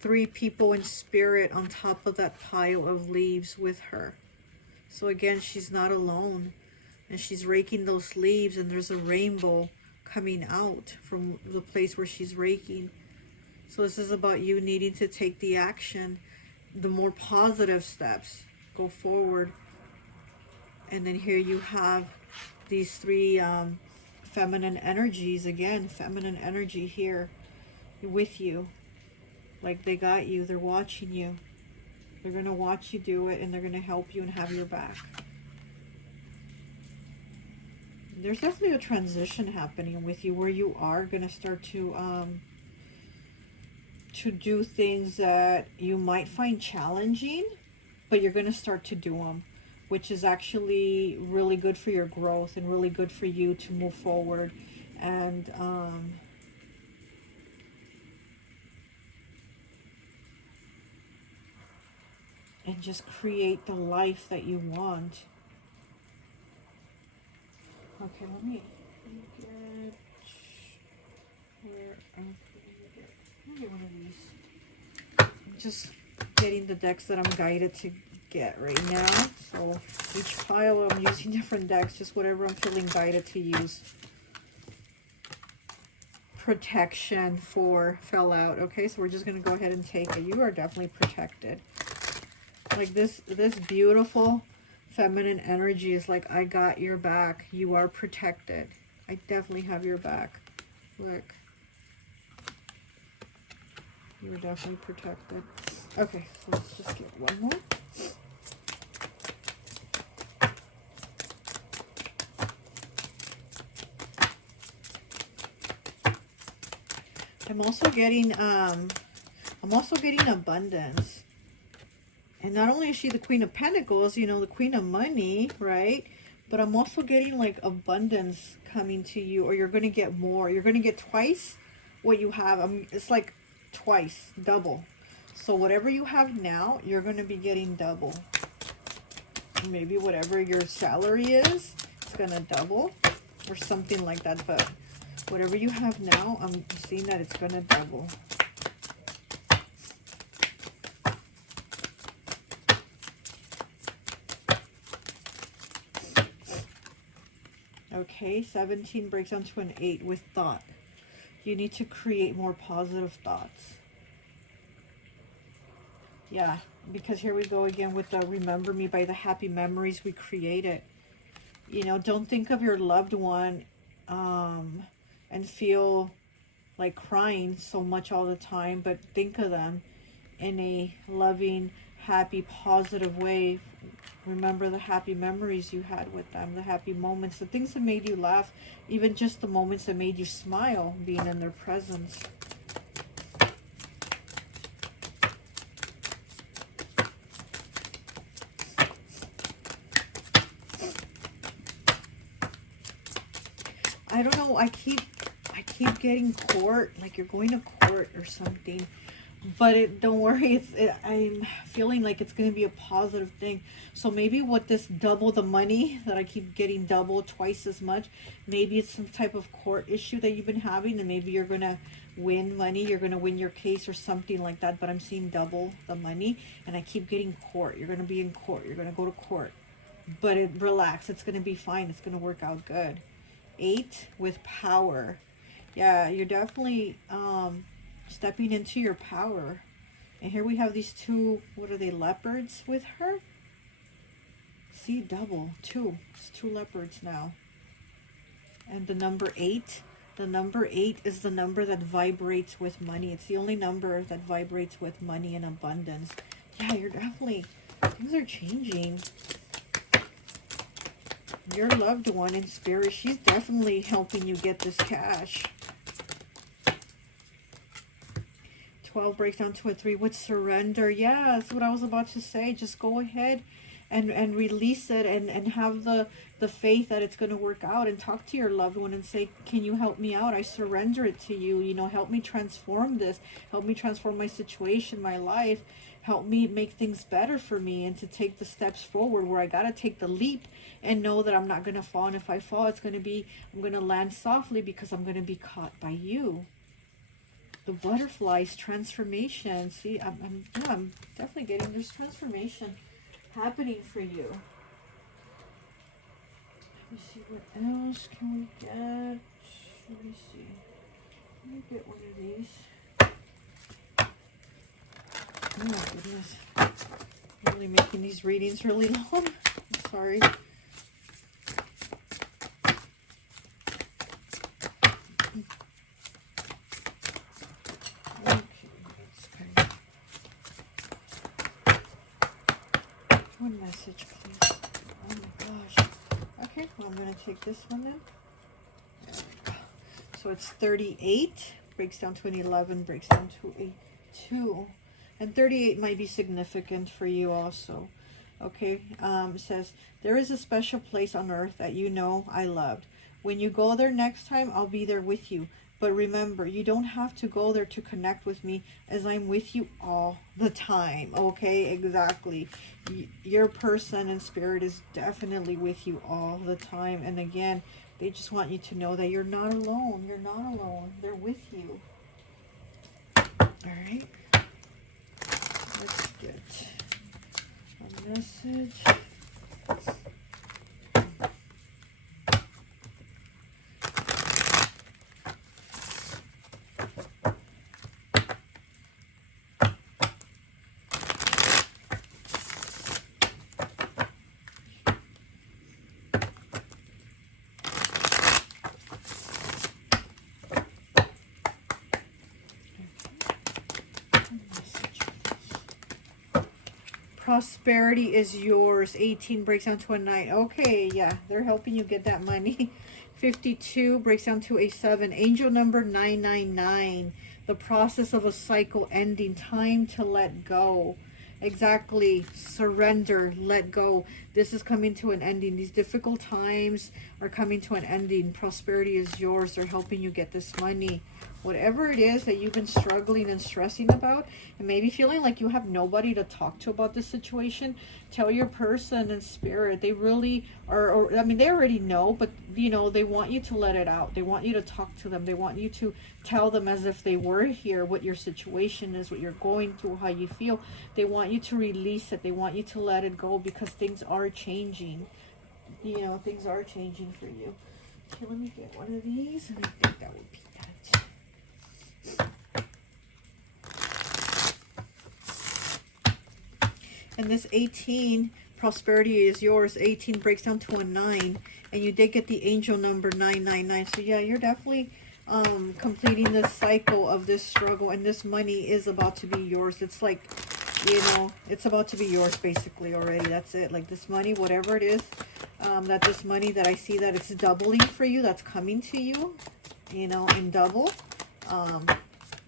3 people in spirit on top of that pile of leaves with her. So again, she's not alone, and she's raking those leaves, and there's a rainbow coming out from the place where she's raking. So this is about you needing to take the action, the more positive steps, go forward. And then here you have these 3 feminine energies. Again, feminine energy here with you. Like they got you, they're watching you. They're going to watch you do it, and they're going to help you and have your back. There's definitely a transition happening with you where you are going to start to do things that you might find challenging, but you're going to start to do them, which is actually really good for your growth and really good for you to move forward and just create the life that you want. Okay, let me get one of these. I'm just getting the decks that I'm guided to get right now. So each pile I'm using different decks, just whatever I'm feeling guided to use. Protection 4 fell out. Okay, so we're just going to go ahead and take it. You are definitely protected. Like this beautiful feminine energy is like, I got your back. You are protected. I definitely have your back. Look. You are definitely protected. Okay, so let's just get one more. I'm also getting abundance. And not only is she the Queen of Pentacles, you know, the Queen of Money, right? But I'm also getting like abundance coming to you, or you're going to get more. You're going to get twice what you have. It's like twice, double. So whatever you have now, you're going to be getting double. Maybe whatever your salary is, it's going to double or something like that. But whatever you have now, I'm seeing that it's going to double. Okay, 17 breaks down to an 8 with thought. You need to create more positive thoughts. Yeah, because here we go again with the remember me by the happy memories we created. You know, don't think of your loved one and feel like crying so much all the time, but think of them in a loving, happy, positive way. Remember the happy memories you had with them, the happy moments, the things that made you laugh, even just the moments that made you smile, being in their presence. I don't know, I keep getting court, like you're going to court or something. But don't worry, I'm feeling like it's going to be a positive thing. So maybe with this double the money that I keep getting double, twice as much, maybe it's some type of court issue that you've been having, and maybe you're going to win money, you're going to win your case or something like that. But I'm seeing double the money, and I keep getting court. You're going to be in court. You're going to go to court. But relax, it's going to be fine. It's going to work out good. 8 with power. Yeah, you're definitely stepping into your power. And here we have these two, what are they, leopards with her? See, double, 2. It's 2 leopards now. And the number 8, the number 8 is the number that vibrates with money. It's the only number that vibrates with money and abundance. Yeah, you're definitely, things are changing. Your loved one in spirit, she's definitely helping you get this cash. 12 breaks down to a 3 with surrender. Yeah, that's what I was about to say. Just go ahead and release it and have the faith that it's going to work out, and talk to your loved one and say, can you help me out? I surrender it to you. You know, help me transform this. Help me transform my situation, my life. Help me make things better for me, and to take the steps forward where I got to take the leap and know that I'm not going to fall. And if I fall, it's going to be, I'm going to land softly because I'm going to be caught by you. The butterflies, transformation. See, I'm definitely getting this transformation happening for you. Let me see, what else can we get? Let me see. Let me get one of these. Oh my goodness. I'm really making these readings really long. I'm sorry. One message, please. Oh my gosh. Okay, well, I'm going to take this one then. There we go. So it's 38, breaks down to an 11, breaks down to a 2. And 38 might be significant for you also. Okay, it says, there is a special place on earth that you know I loved. When you go there next time, I'll be there with you. But remember, you don't have to go there to connect with me, as I'm with you all the time. Okay, exactly. Your person in spirit is definitely with you all the time. And again, they just want you to know that you're not alone. You're not alone. They're with you. All right. Let's get a message. Prosperity is yours. 18 breaks down to a 9. Okay, yeah, they're helping you get that money. 52 breaks down to a 7. Angel number 999. The process of a cycle ending. Time to let go. Exactly. Surrender. Let go. This is coming to an ending. These difficult times are coming to an ending. Prosperity is yours. They're helping you get this money. Whatever it is that you've been struggling and stressing about, and maybe feeling like you have nobody to talk to about this situation, tell your person in spirit. They really are, or I mean, they already know, but you know, they want you to let it out. They want you to talk to them. They want you to tell them as if they were here what your situation is, what you're going through, how you feel. They want you to release it. They want you to let it go, because things are changing. You know, things are changing for you. Okay, let me get one of these, and I think that would be that. And this 18, prosperity is yours. 18 breaks down to a 9, and you did get the angel number 999. So yeah, you're definitely completing this cycle of this struggle, and this money is about to be yours. It's like, you know, it's about to be yours basically already. That's it. Like this money, whatever it is, that this money that I see that it's doubling for you, that's coming to you, you know, in double.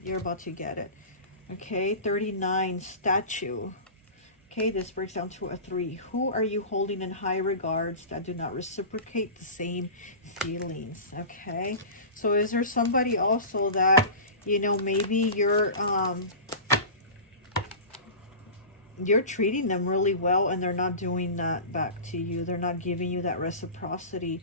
You're about to get it. Okay, 39, statue. Okay, this breaks down to a 3. Who are you holding in high regards that do not reciprocate the same feelings? Okay, so is there somebody also that, you know, maybe you're treating them really well, and they're not doing that back to you. They're not giving you that reciprocity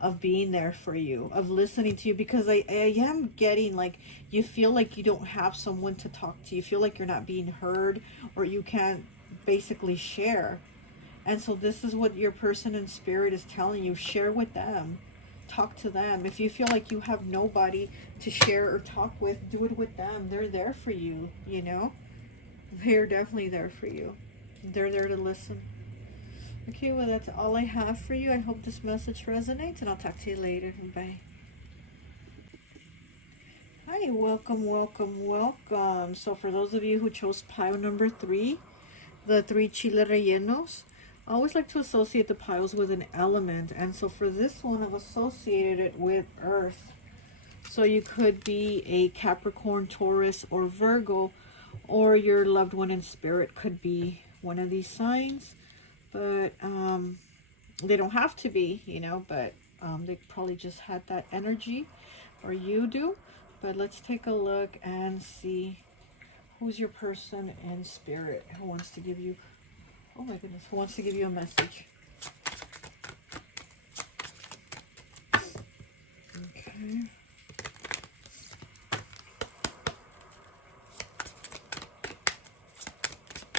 of being there for you, of listening to you, because I am getting like, you feel like you don't have someone to talk to. You feel like you're not being heard, or you can't basically share. And so this is what your person in spirit is telling you. Share with them. Talk to them. If you feel like you have nobody to share or talk with, do it with them. They're there for you, you know. They're definitely there for you. They're there to listen. Okay, well, that's all I have for you. I hope this message resonates, and I'll talk to you later. Bye. Hi, welcome, welcome, welcome. So for those of you who chose pile number 3, the 3 chile rellenos, I always like to associate the piles with an element. And so for this one, I've associated it with earth. So you could be a Capricorn, Taurus, or Virgo, or your loved one in spirit could be one of these signs. But they don't have to be, you know, but they probably just had that energy, or you do. But let's take a look and see who's your person in spirit who wants to give you, oh my goodness, who wants to give you a message. Okay.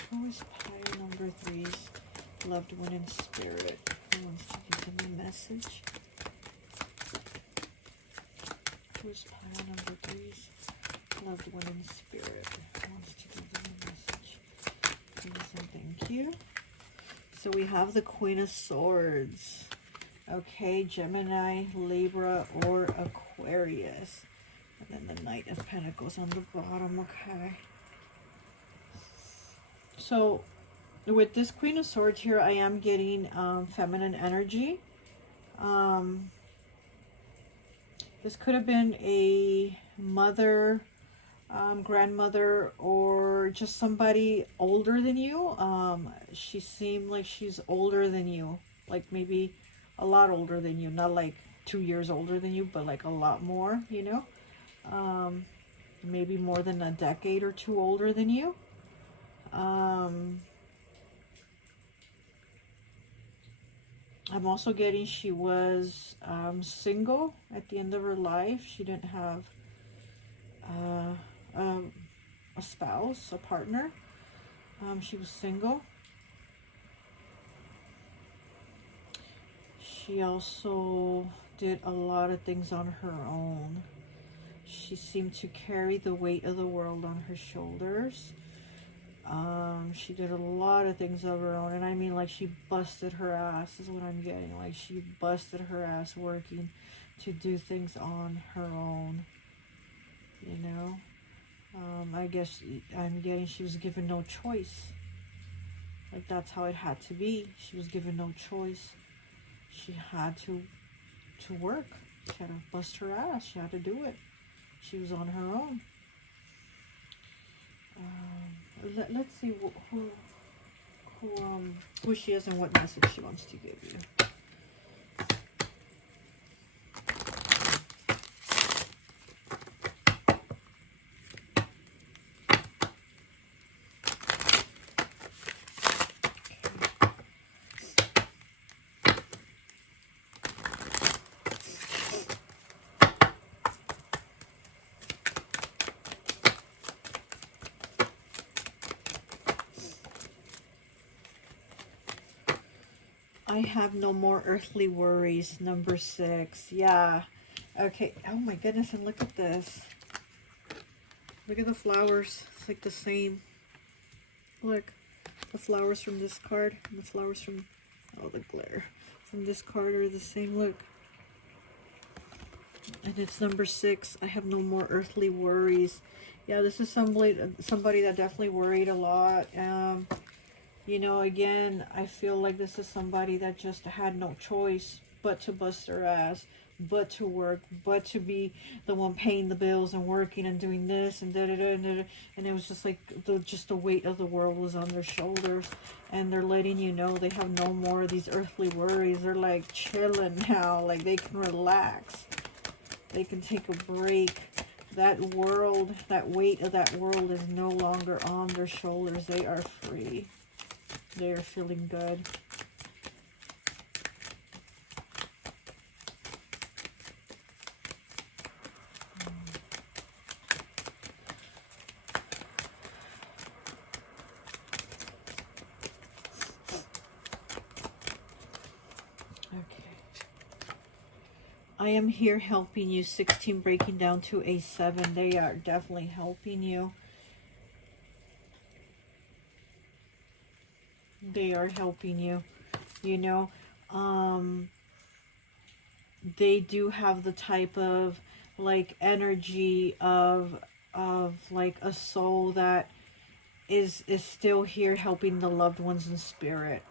Who is pile number 3's loved one in spirit who wants to give them a message? Who is pile number 3's loved one in spirit who wants to give them a message? Please and thank you. So we have the Queen of Swords. Okay, Gemini, Libra, or Aquarius. And then the Knight of Pentacles on the bottom. Okay. So with this Queen of Swords here, I am getting feminine energy. This could have been a mother, grandmother, or just somebody older than you. She seemed like she's older than you, like maybe a lot older than you, not like 2 years older than you, but like a lot more, you know. Maybe more than a decade or 2 older than you. I'm also getting she was single at the end of her life. She didn't have a spouse, a partner. She was single. She also did a lot of things on her own. She seemed to carry the weight of the world on her shoulders. She did a lot of things of her own, and I mean, like, she busted her ass is what I'm getting. Like, she busted her ass working to do things on her own, you know. I guess I'm getting she was given no choice. Like, that's how it had to be. She was given no choice. She had to work. She had to bust her ass. She had to do it. She was on her own. Let's see who she is and what message she wants to give you. I have no more earthly worries, number 6. Yeah. Okay. Oh my goodness, and look at this. Look at the flowers. It's like the same. Look. The flowers from this card and the flowers from, oh, the glare from this card are the same. Look. And it's number 6. I have no more earthly worries. Yeah, this is somebody that definitely worried a lot. You know, again, I feel like this is somebody that just had no choice but to bust their ass, but to work, but to be the one paying the bills and working and doing this and da-da-da, and it was just like the weight of the world was on their shoulders, and they're letting you know they have no more of these earthly worries. They're like chilling now, like they can relax, they can take a break. That world, that weight of that world is no longer on their shoulders. They are free. They are feeling good. I am here helping you. 16 breaking down to a 7. They are definitely helping you. They are helping you. You know, they do have the type of like energy of like a soul that is still here helping the loved ones in spirit.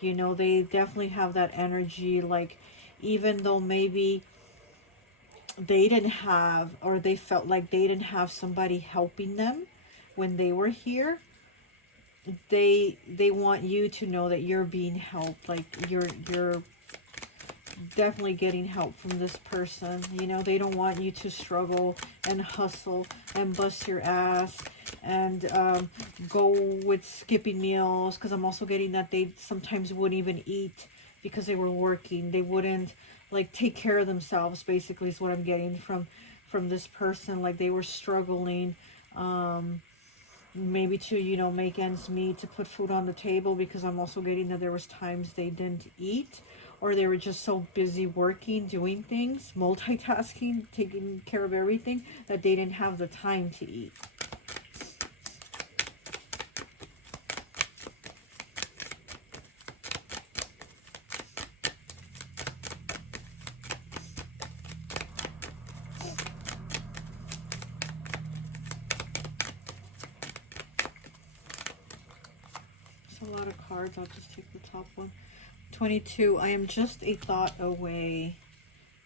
You know, they definitely have that energy, like even though maybe they didn't have, or they felt like they didn't have somebody helping them when they were here, they want you to know that you're being helped, like you're definitely getting help from this person. You know, they don't want you to struggle and hustle and bust your ass and go with skipping meals, because I'm also getting that they sometimes wouldn't even eat because they were working. They wouldn't like take care of themselves, basically, is what I'm getting from this person. Like they were struggling maybe to, you know, make ends meet, to put food on the table, because I'm also getting that there was times they didn't eat, or they were just so busy working, doing things, multitasking, taking care of everything, that they didn't have the time to eat. A lot of cards. I'll just take the top one. 22. I am just a thought away.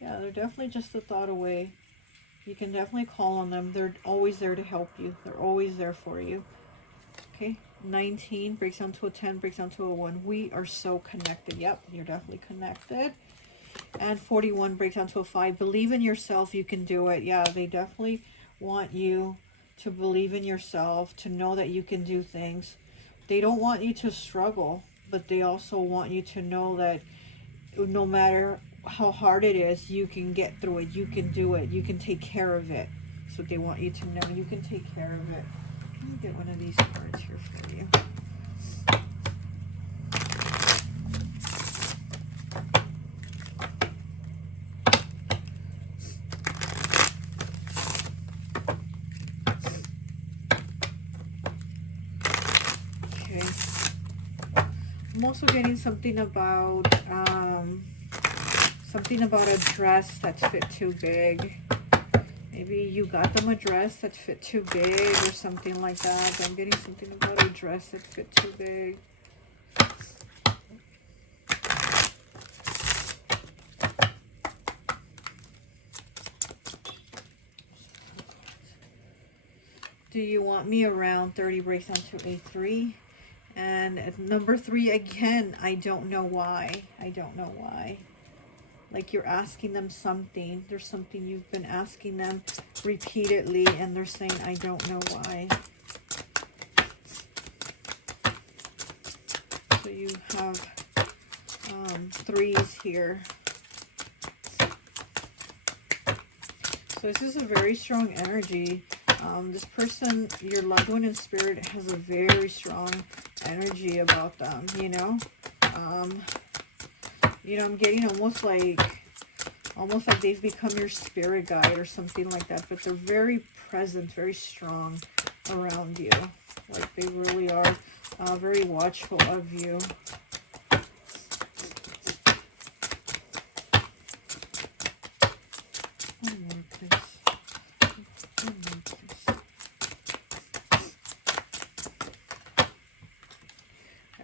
Yeah, they're definitely just a thought away. You can definitely call on them. They're always there to help you. They're always there for you. Okay. 19 breaks down to a 10, breaks down to a 1. We are so connected. Yep, you're definitely connected. And 41 breaks down to a 5. Believe in yourself. You can do it. Yeah, they definitely want you to believe in yourself, to know that you can do things. They don't want you to struggle, but they also want you to know that no matter how hard it is, you can get through it. You can do it. You can take care of it. So they want you to know you can take care of it. Let me get one of these cards here for you. I'm also getting something about a dress that's fit too big. Maybe you got them a dress that fit too big or something like that. But I'm getting something about a dress that fit too big. do you want me around? 30 breaks down to a 3. And at number 3 again, I don't know why. I don't know why. Like you're asking them something. There's something you've been asking them repeatedly, and they're saying, I don't know why. So you have 3s here. So this is a very strong energy. This person, your loved one in spirit, has a very strong energy about them, you know. You know, I'm getting almost like they've become your spirit guide or something like that. But they're very present, very strong around you. Like they really are very watchful of you.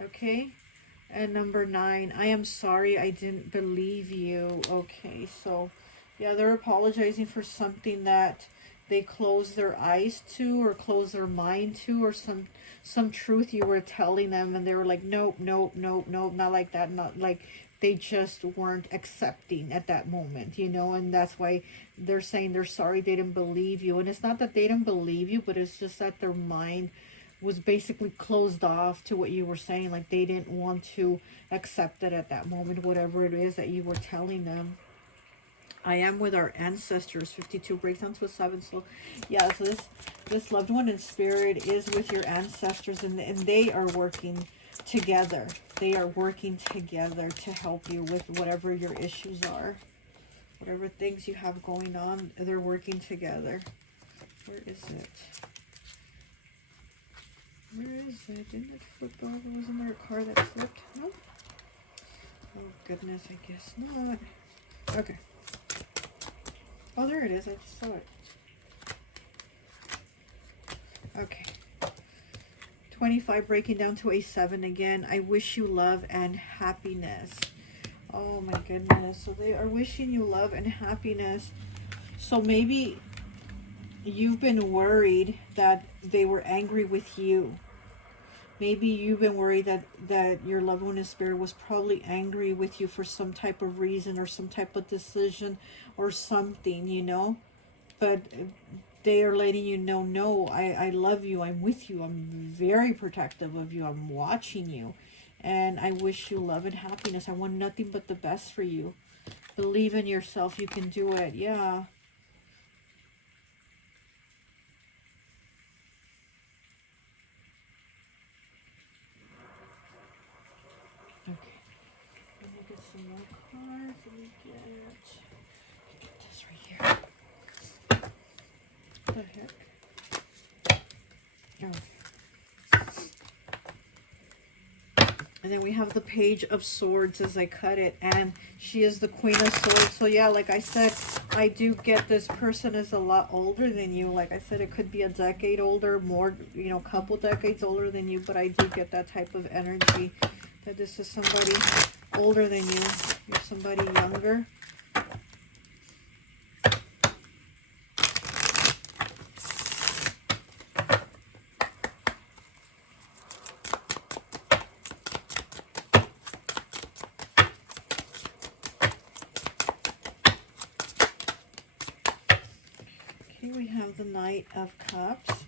Okay, and number 9, I am sorry I didn't believe you. Okay, so yeah, they're apologizing for something that they closed their eyes to or closed their mind to, or some truth you were telling them and they were like, nope, nope, nope, nope, not like that, not like, they just weren't accepting at that moment, you know. And that's why they're saying they're sorry they didn't believe you. And it's not that they didn't believe you, but it's just that their mind was basically closed off to what you were saying. Like they didn't want to accept it at that moment, whatever it is that you were telling them. I am with our ancestors. 52 breaks down to a 7. So yeah, so this loved one in spirit is with your ancestors, and they are working together. They are working together to help you with whatever your issues are, whatever things you have going on. They're working together. Where is it? Where is it? Didn't it flip over? Wasn't there a card that flipped? No? Oh, goodness, I guess not. Okay. Oh, there it is. I just saw it. Okay. 25 breaking down to a 7 again. I wish you love and happiness. Oh, my goodness. So they are wishing you love and happiness. So maybe you've been worried that they were angry with you. Maybe you've been worried that your loved one in spirit was probably angry with you for some type of reason or some type of decision or something, you know. But they are letting you know, no, I love you. I'm with you. I'm very protective of you. I'm watching you. And I wish you love and happiness. I want nothing but the best for you. Believe in yourself. You can do it. Yeah. Okay. Let me get some more cards. Let me get this right here. What the heck? Oh. And then we have the Page of Swords as I cut it, and she is the Queen of Swords. So yeah, like I said, I do get this person is a lot older than you. Like I said, it could be a decade older, more, you know, couple decades older than you, but I do get that type of energy that this is somebody older than you. You're somebody younger. We have the Knight of Cups.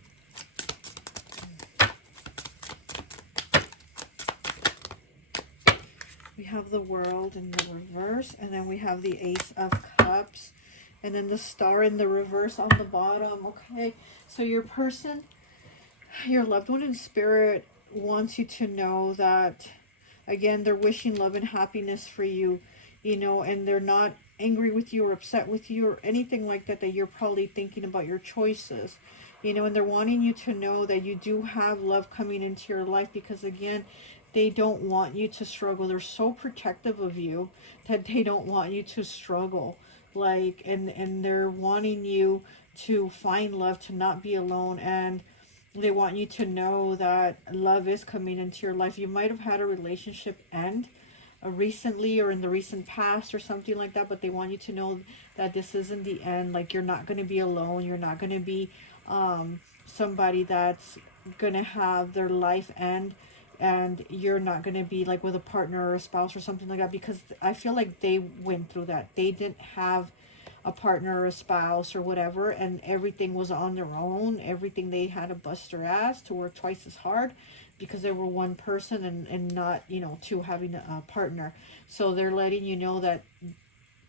We have the World in the reverse, and then we have the Ace of Cups, and then the Star in the reverse on the bottom. Okay, so your person, your loved one in spirit, wants you to know that, again, they're wishing love and happiness for you, you know, and they're not angry with you or upset with you or anything like that, that you're probably thinking about your choices, you know, and they're wanting you to know that you do have love coming into your life, because again, they don't want you to struggle. They're so protective of you that they don't want you to struggle, like, and they're wanting you to find love, to not be alone, and they want you to know that love is coming into your life. You might have had a relationship end recently or in the recent past or something like that, but they want you to know that this isn't the end. Like, you're not going to be alone. You're not going to be somebody that's gonna have their life end, and you're not gonna be like with a partner or a spouse or something like that, because I feel like they went through that. They didn't have a partner or a spouse or whatever, and everything was on their own. Everything, they had to bust their ass to work twice as hard because they were one person, and not, you know, two, having a partner. So they're letting you know that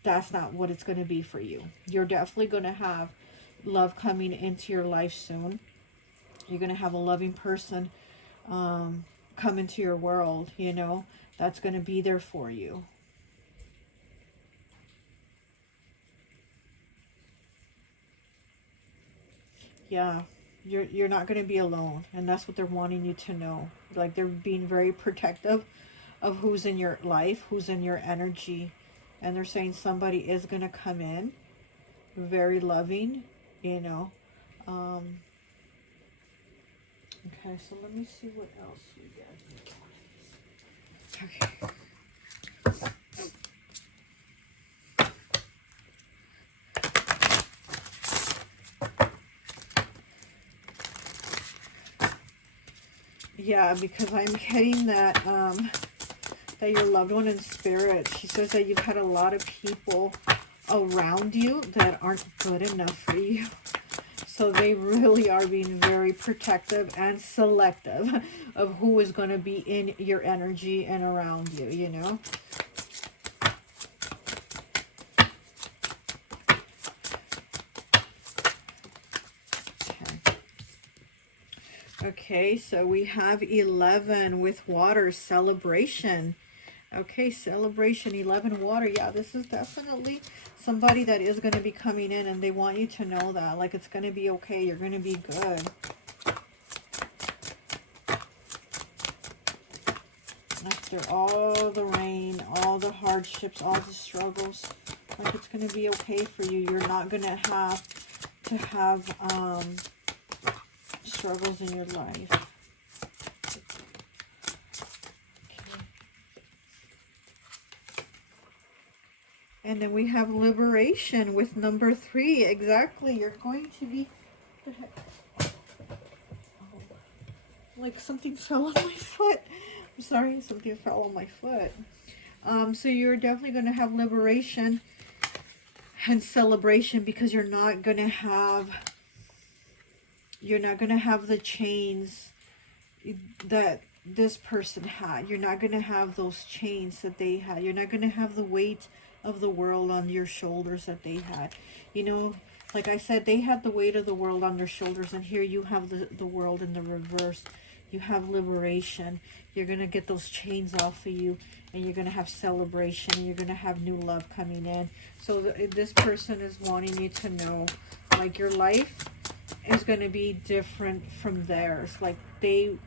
that's not what it's going to be for you. You're definitely going to have love coming into your life soon. You're going to have a loving person come into your world, you know, that's going to be there for you. Yeah, you're not going to be alone, and that's what they're wanting you to know. Like, they're being very protective of who's in your life, who's in your energy, and they're saying somebody is going to come in very loving, you know. Okay, so let me see what else you get. Okay. Yeah, because I'm getting that that your loved one in spirit, she says that you've had a lot of people around you that aren't good enough for you. So they really are being very protective and selective of who is going to be in your energy and around you, you know. Okay, so we have 11 with water, celebration. Okay, celebration, 11 water. Yeah, this is definitely somebody that is going to be coming in, and they want you to know that. Like, it's going to be okay. You're going to be good. After all the rain, all the hardships, all the struggles, like, it's going to be okay for you. You're not going to have struggles in your life. And then we have liberation with number 3. Exactly. You're going to be... What the heck? Oh, like something fell on my foot. I'm sorry, something fell on my foot. So you're definitely going to have liberation and celebration, because you're not going to have the chains that this person had. You're not going to have those chains that they had. You're not going to have the weight of the world on your shoulders that they had. You know, like I said, they had the weight of the world on their shoulders, and here you have the world in the reverse. You have liberation. You're going to get those chains off of you, and you're going to have celebration, and you're going to have new love coming in. So this person is wanting you to know, like, your life is going to be different from theirs. Like, they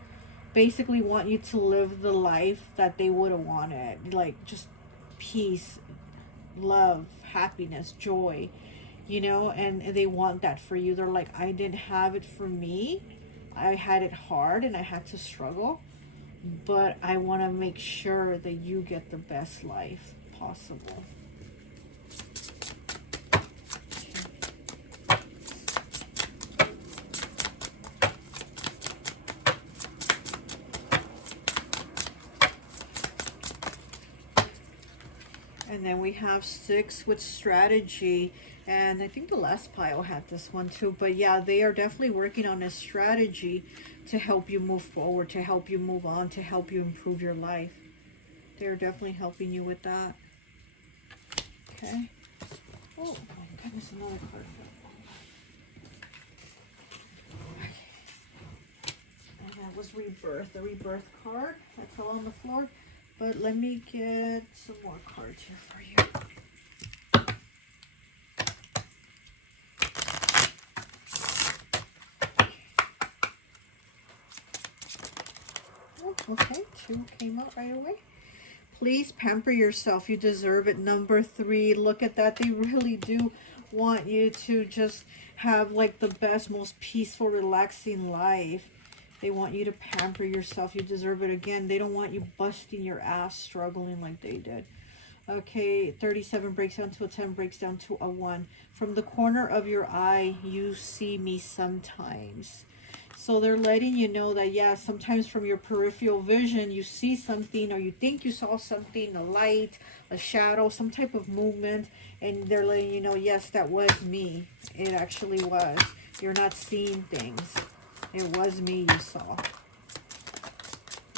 basically want you to live the life that they would have wanted. Like, just peace, love, happiness, joy, you know, and they want that for you. They're like, I didn't have it for me. I had it hard and I had to struggle, but I want to make sure that you get the best life possible. And then we have 6 with strategy. And I think the last pile had this one too. But yeah, they are definitely working on a strategy to help you move forward, to help you move on, to help you improve your life. They're definitely helping you with that. Okay. Oh my goodness, another card. Okay. And that was rebirth, the rebirth card that fell on the floor. But let me get some more cards here for you. Oh, okay, 2 came out right away. Please pamper yourself. You deserve it. Number 3, look at that. They really do want you to just have like the best, most peaceful, relaxing life. They want you to pamper yourself. You deserve it. Again, they don't want you busting your ass, struggling like they did. Okay, 37 breaks down to a 10, breaks down to a 1. From the corner of your eye, you see me sometimes. So they're letting you know that, yeah, sometimes from your peripheral vision, you see something or you think you saw something, a light, a shadow, some type of movement. And they're letting you know, yes, that was me. It actually was. You're not seeing things. It was me you saw.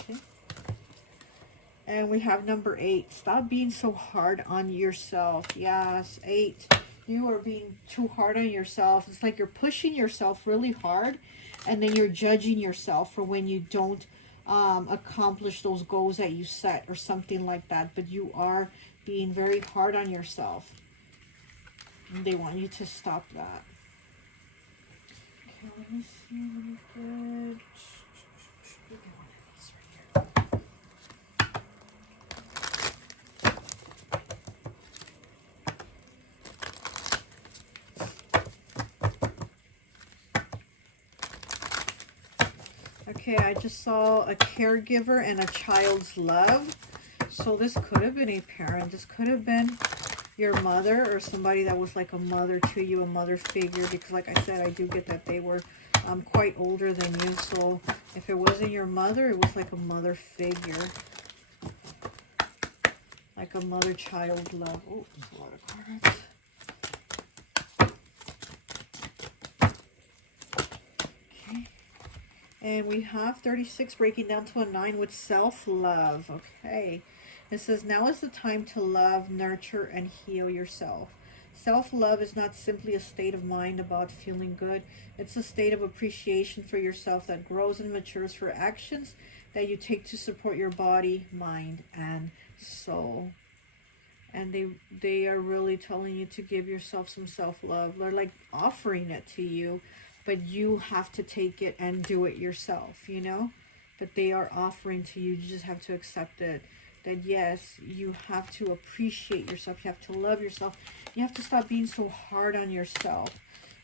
Okay. And we have number 8. Stop being so hard on yourself. Yes, 8. You are being too hard on yourself. It's like you're pushing yourself really hard. And then you're judging yourself for when you don't accomplish those goals that you set or something like that. But you are being very hard on yourself. And they want you to stop that. Okay, let me see what I did. Okay, I just saw a caregiver and a child's love. So this could have been a parent. This could have been your mother or somebody that was like a mother to you, a mother figure. Because like I said, I do get that they were quite older than you. So if it wasn't your mother, it was like a mother figure. Like a mother-child love. Oh, there's a lot of cards. And we have 36 breaking down to a 9 with self-love. Okay. It says, now is the time to love, nurture, and heal yourself. Self-love is not simply a state of mind about feeling good. It's a state of appreciation for yourself that grows and matures for actions that you take to support your body, mind, and soul. And they are really telling you to give yourself some self-love. They're like offering it to you. But you have to take it and do it yourself, you know? But they are offering to you. You just have to accept it. That yes, you have to appreciate yourself. You have to love yourself. You have to stop being so hard on yourself.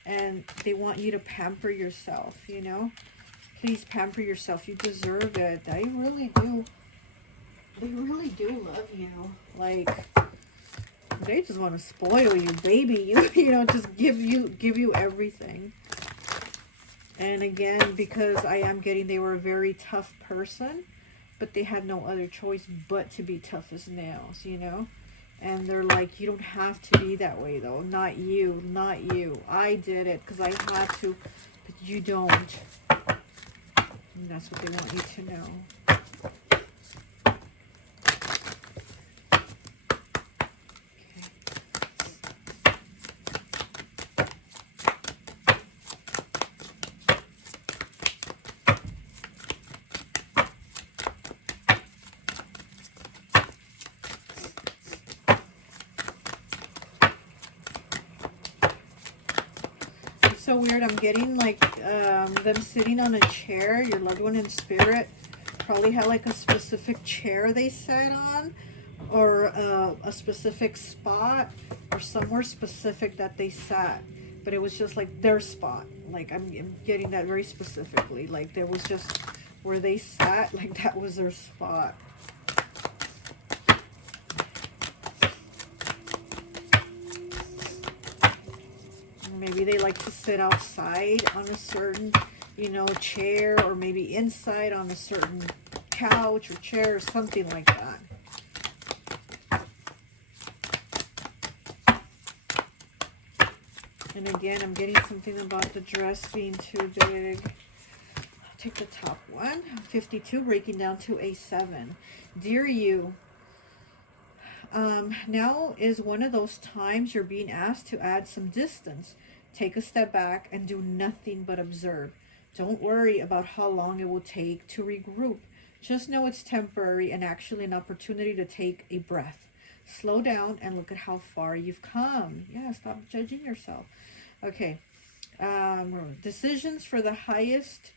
And they want you to pamper yourself, you know? Please pamper yourself. You deserve it. They really do. They really do love you. Like, they just want to spoil you, baby. You know, just give you everything. And again, because I am getting they were a very tough person, but they had no other choice but to be tough as nails, you know? And they're like, you don't have to be that way, though. Not you, not you. I did it because I had to, but you don't. And that's what they want you to know. So weird. I'm getting like them sitting on a chair. Your loved one in spirit probably had like a specific chair they sat on, or a specific spot, or somewhere specific that they sat, but it was just like their spot. Like I'm getting that very specifically. Like there was just where they sat, like that was their spot. Maybe they like to sit outside on a certain, you know, chair, or maybe inside on a certain couch or chair or something like that. And again, I'm getting something about the dress being too big. I'll take the top one. 52, breaking down to a 7. Dear you, now is one of those times you're being asked to add some distance. Take a step back and do nothing but observe. Don't worry about how long it will take to regroup. Just know it's temporary and actually an opportunity to take a breath. Slow down and look at how far you've come. Yeah, stop judging yourself. Okay. Decisions for the highest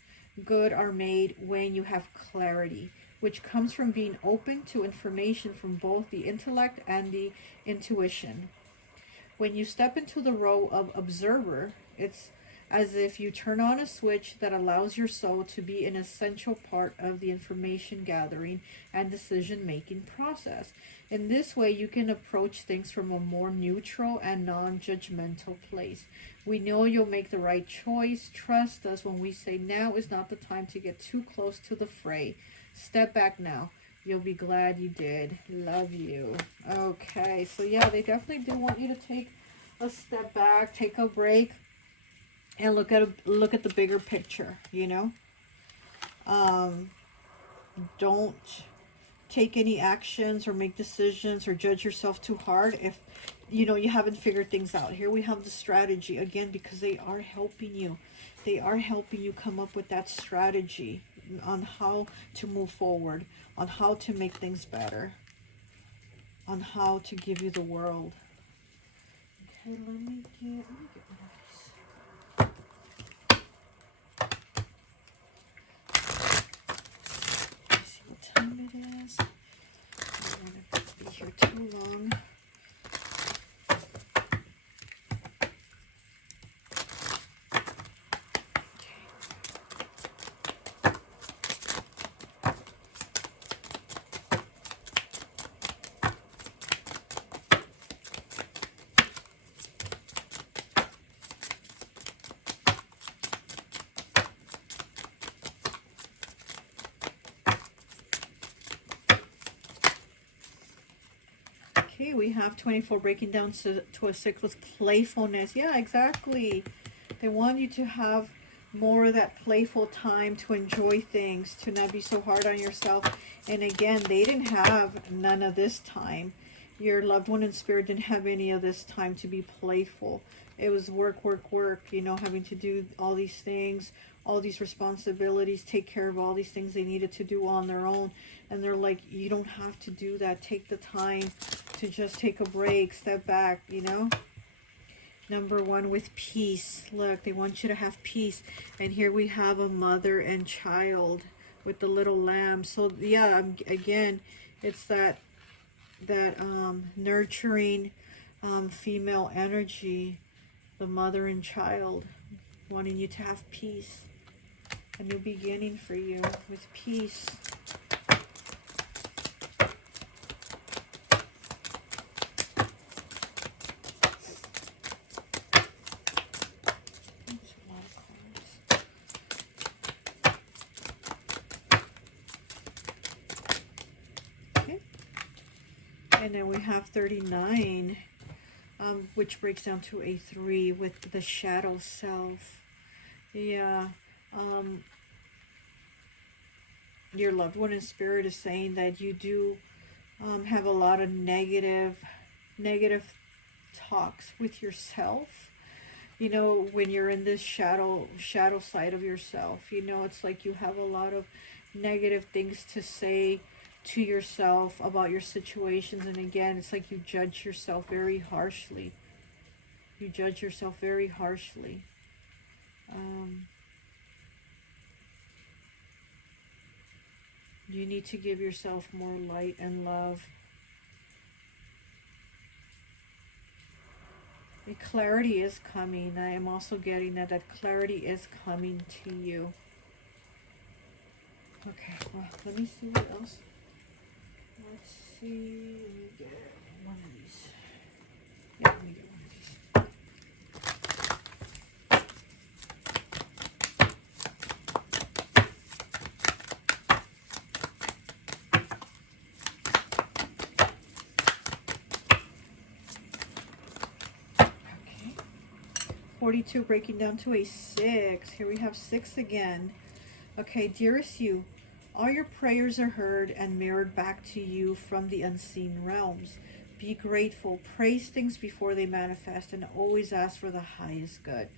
good are made when you have clarity, which comes from being open to information from both the intellect and the intuition. When you step into the role of observer, it's as if you turn on a switch that allows your soul to be an essential part of the information gathering and decision making process. In this way, you can approach things from a more neutral and non-judgmental place. We know you'll make the right choice. Trust us when we say now is not the time to get too close to the fray. Step back now. You'll be glad you did. Love you. Okay, so yeah, they definitely do want you to take a step back, take a break, and look at the bigger picture, you know. Don't take any actions or make decisions or judge yourself too hard if you know you haven't figured things out. Here we have the strategy again, because they are helping you. They are helping you come up with that strategy on how to move forward, on how to make things better, on how to give you the world. Okay, let me get one of these. Let's see what time it is. I don't want to be here too long. Okay, we have 24 breaking down to a 6 with playfulness. Yeah, exactly. They want you to have more of that playful time to enjoy things, to not be so hard on yourself. And again, they didn't have none of this time. Your loved one in spirit didn't have any of this time to be playful. It was work, work, work, you know, having to do all these things, all these responsibilities, take care of all these things they needed to do on their own. And they're like, you don't have to do that. Take the time to just take a break, step back, you know. Number 1 with peace. Look, they want you to have peace. And here we have a mother and child with the little lamb. So yeah, again, it's that nurturing female energy, the mother and child, wanting you to have peace. A new beginning for you with peace. And then we have 39, which breaks down to a 3 with the shadow self. Yeah. Your loved one in spirit is saying that you do have a lot of negative talks with yourself. You know, when you're in this shadow side of yourself, you know, it's like you have a lot of negative things to say to yourself about your situations. And again, it's like you judge yourself very harshly. You judge yourself very harshly. You need to give yourself more light and love. The clarity is coming. I am also getting that clarity is coming to you. Okay, well, let me see what else. Let's see. Let me get one of these. Yeah, let me get one of these. 42 breaking down to a 6. Here we have 6 again. Okay, dearest you, all your prayers are heard and mirrored back to you from the unseen realms. Be grateful, praise things before they manifest, and always ask for the highest good.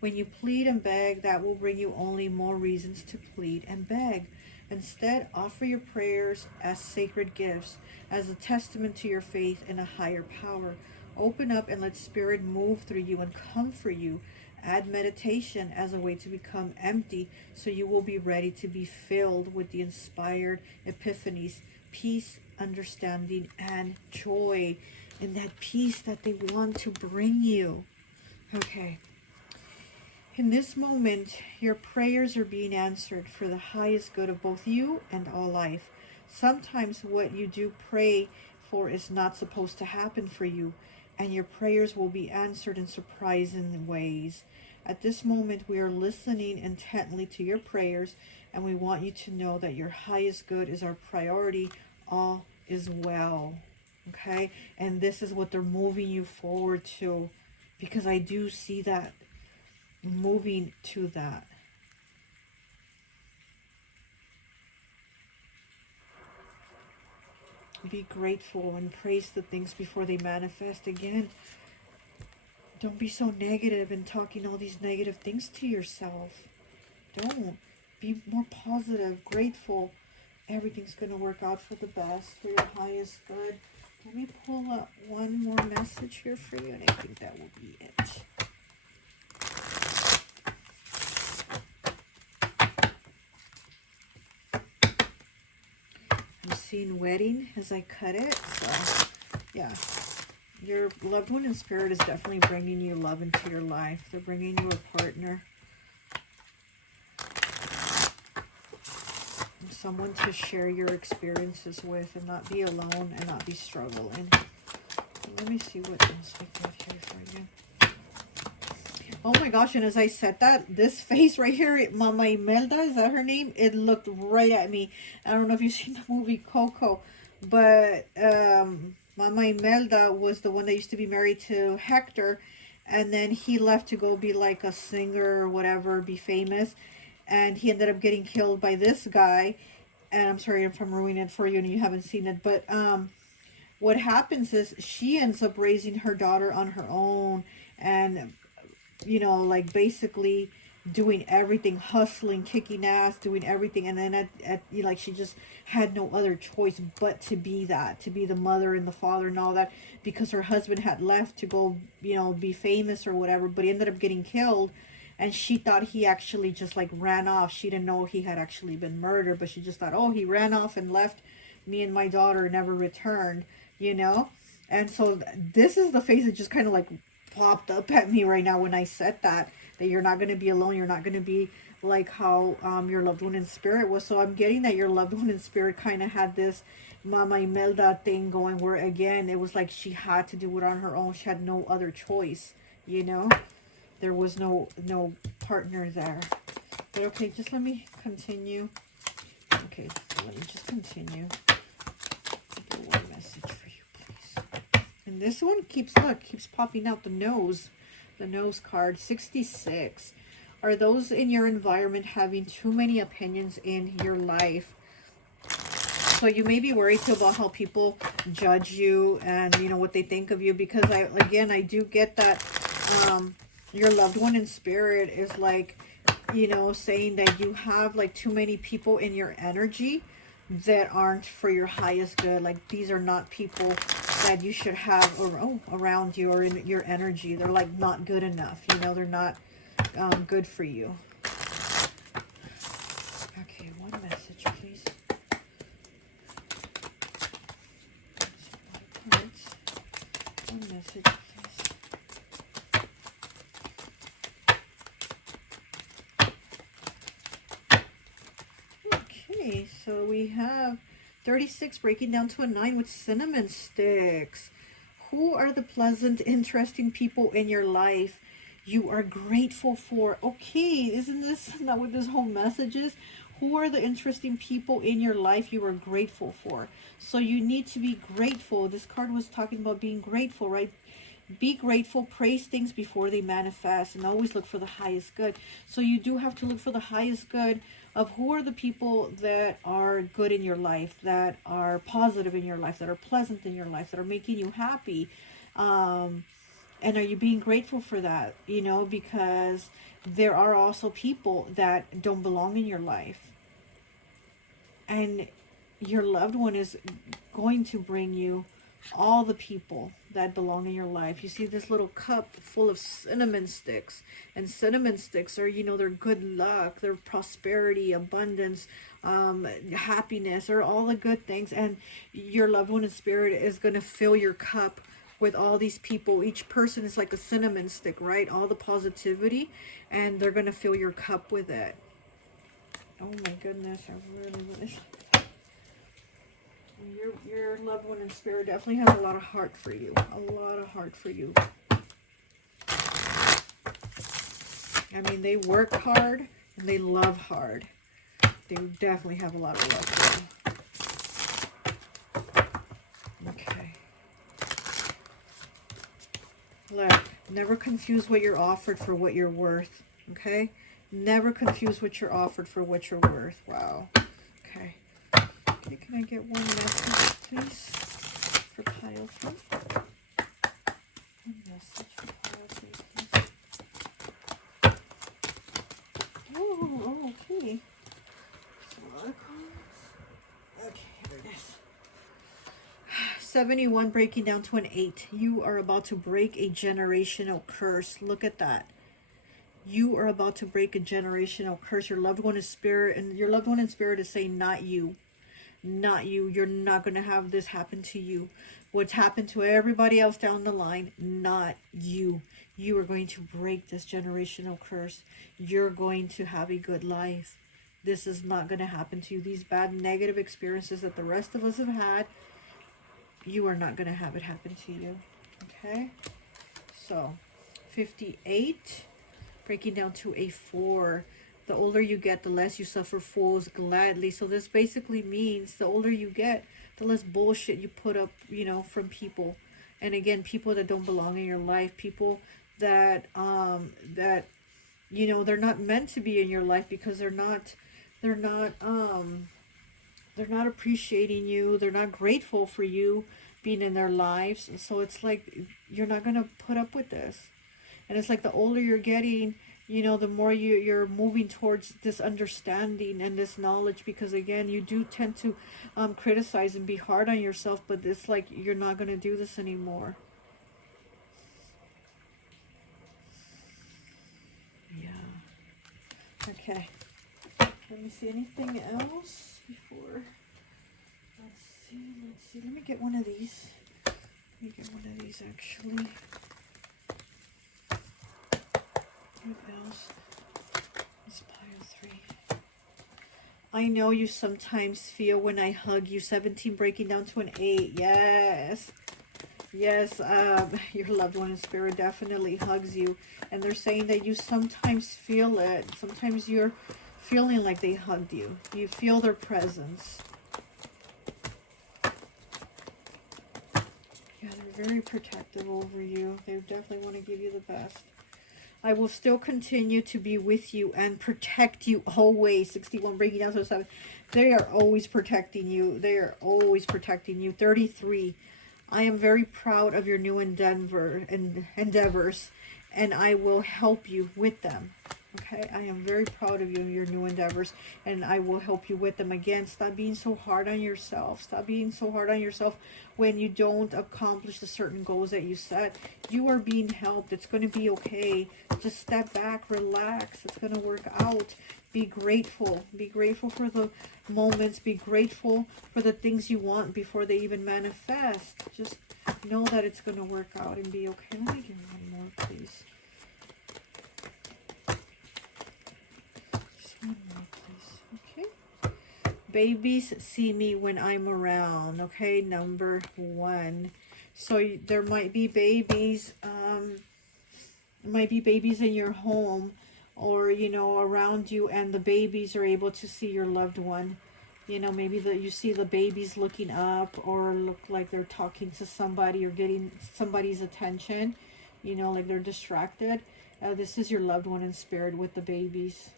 When you plead and beg, that will bring you only more reasons to plead and beg. Instead, offer your prayers as sacred gifts, as a testament to your faith in a higher power. Open up and let Spirit move through you and comfort you. Add meditation as a way to become empty, so you will be ready to be filled with the inspired epiphanies, peace, understanding, and joy. And that peace that they want to bring you. Okay. In this moment, your prayers are being answered for the highest good of both you and all life. Sometimes what you do pray for is not supposed to happen for you, and your prayers will be answered in surprising ways. At this moment, we are listening intently to your prayers, and we want you to know that your highest good is our priority. All is well. Okay? And this is what they're moving you forward to, because I do see that moving to that. Be grateful and praise the things before they manifest. Again, don't be so negative and talking all these negative things to yourself. Don't. Be more positive, grateful. Everything's going to work out for the best, for your highest good. Let me pull up one more message here for you, and I think that will be it. I'm seeing wedding as I cut it. So, yeah. Your loved one in spirit is definitely bringing you love into your life. They're bringing you a partner. Someone to share your experiences with and not be alone and not be struggling. Let me see what else I got here for you. Oh my gosh, and as I said that, this face right here, Mama Imelda, is that her name? It looked right at me. I don't know if you've seen the movie Coco, but Mama Imelda was the one that used to be married to Hector, and then he left to go be like a singer or whatever, be famous. And he ended up getting killed by this guy. And I'm sorry if I'm ruining it for you and you haven't seen it. But what happens is she ends up raising her daughter on her own. And, you know, like basically doing everything, hustling, kicking ass, doing everything. And then like she just had no other choice but to be that. To be the mother and the father and all that. Because her husband had left to go, you know, be famous or whatever. But he ended up getting killed. And she thought he actually just like ran off. She didn't know he had actually been murdered, but she just thought, oh, he ran off and left me and my daughter, never returned, you know? And so this is the face that just kind of like popped up at me right now when I said that you're not going to be alone. You're not going to be like how your loved one in spirit was. So I'm getting that your loved one in spirit kind of had this Mama Imelda thing going where, again, it was like she had to do it on her own. She had no other choice, you know? There was no partner there. But okay, just let me continue. Okay, let me just continue. Do one message for you, please. And this one keeps popping out. The nose card, 66. Are those in your environment having too many opinions in your life? So you may be worried too about how people judge you and, you know, what they think of you. Because I do get that your loved one in spirit is like, you know, saying that you have like too many people in your energy that aren't for your highest good. Like these are not people that you should have around you or in your energy. They're like not good enough. You know, they're not good for you. Okay, one message, please. One message. So we have 36 breaking down to a 9 with cinnamon sticks. Who are the pleasant, interesting people in your life you are grateful for? Okay, isn't this not what this whole message is? Who are the interesting people in your life you are grateful for? So you need to be grateful. This card was talking about being grateful, right? Be grateful, praise things before they manifest, and always look for the highest good. So you do have to look for the highest good of who are the people that are good in your life, that are positive in your life, that are pleasant in your life, that are making you happy. And are you being grateful for that? You know, because there are also people that don't belong in your life. And your loved one is going to bring you all the people that belong in your life. You see this little cup full of cinnamon sticks, and cinnamon sticks are, you know, they're good luck, they're prosperity, abundance, happiness, or all the good things. And your loved one in spirit is going to fill your cup with all these people. Each person is like a cinnamon stick, right? All the positivity, and they're going to fill your cup with it. Oh my goodness, I really, really... Your loved one in spirit definitely has a lot of heart for you. A lot of heart for you. I mean, they work hard and they love hard. They definitely have a lot of love for you. Okay. Look, never confuse what you're offered for what you're worth. Okay? Never confuse what you're offered for what you're worth. Wow. Okay. Okay, can I get one message, please, for pile 3? One message for pile 3, please. Oh, okay. Okay, here it is. 71 breaking down to an 8. You are about to break a generational curse. Look at that. You are about to break a generational curse. Your loved one is spirit, and your loved one in spirit is saying, not you. Not you. You're not going to have this happen to you. What's happened to everybody else down the line, not you. You are going to break this generational curse. You're going to have a good life. This is not going to happen to you. These bad negative experiences that the rest of us have had, you are not going to have it happen to you. Okay? So, 58, breaking down to a 4. The older you get, the less you suffer fools gladly. So this basically means the older you get, the less bullshit you put up, you know, from people. And again, people that don't belong in your life, people that, you know, they're not meant to be in your life because they're not appreciating you. They're not grateful for you being in their lives. And so it's like, you're not going to put up with this. And it's like the older you're getting, you know, the more you're moving towards this understanding and this knowledge, because again, you do tend to criticize and be hard on yourself, but it's like you're not going to do this anymore. Yeah. Okay. Let me see anything else before. Let's see. Let me get one of these. Actually. What else? It's pile 3. I know you sometimes feel when I hug you. 17 breaking down to an 8. Yes. Yes, your loved one in spirit definitely hugs you. And they're saying that you sometimes feel it. Sometimes you're feeling like they hugged you. You feel their presence. Yeah, they're very protective over you. They definitely want to give you the best. I will still continue to be with you and protect you always. 61 breaking down to 7. They are always protecting you. They are always protecting you. 33. I am very proud of your new endeavors, and I will help you with them. Okay, I am very proud of you and your new endeavors, and I will help you with them. Again, stop being so hard on yourself. Stop being so hard on yourself when you don't accomplish the certain goals that you set. You are being helped. It's going to be okay. Just step back, relax. It's going to work out. Be grateful. Be grateful for the moments. Be grateful for the things you want before they even manifest. Just know that it's going to work out and be okay. Let me get one more, please. Okay. Babies see me when I'm around. Okay, number 1. So there might be babies. Might be babies in your home, or you know, around you, and the babies are able to see your loved one. You know, maybe you see the babies looking up, or look like they're talking to somebody, or getting somebody's attention. You know, like they're distracted. This is your loved one in spirit with the babies.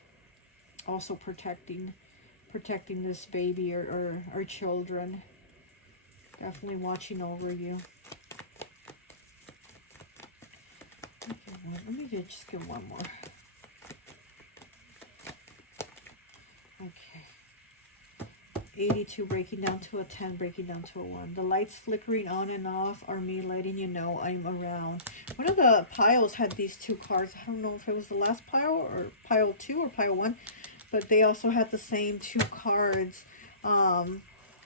Also protecting this baby or children. Definitely watching over you. Let me just get one more. Okay. 82 breaking down to a 10, breaking down to a 1. The lights flickering on and off are me letting you know I'm around. One of the piles had these 2 cards. I don't know if it was the last pile or pile 2 or pile 1. But they also had the same 2 cards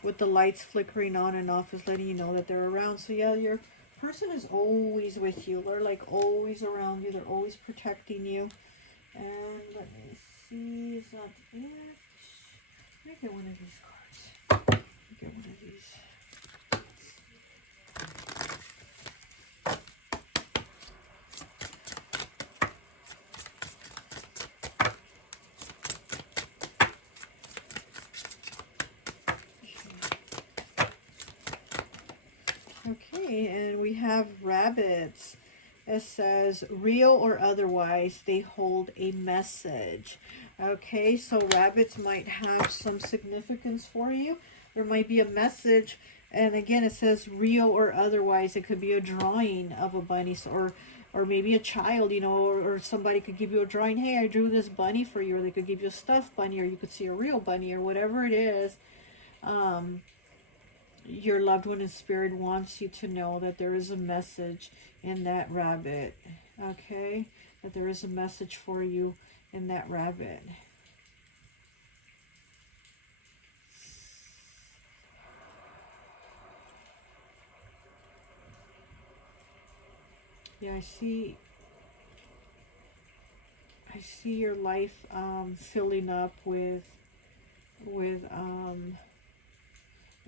with the lights flickering on and off is letting you know that they're around. So yeah, your person is always with you. They're like always around you. They're always protecting you. And let me see. Is that it? Let me get one of these cards. Let me get one of these. Okay, and we have rabbits. It says, real or otherwise, they hold a message. Okay, so rabbits might have some significance for you. There might be a message. And again, it says real or otherwise. It could be a drawing of a bunny, or maybe a child, you know, or somebody could give you a drawing. Hey, I drew this bunny for you. Or they could give you a stuffed bunny, or you could see a real bunny, or whatever it is. Your loved one in spirit wants you to know that there is a message in that rabbit. Okay? That there is a message for you in that rabbit. Yeah, I see your life filling up with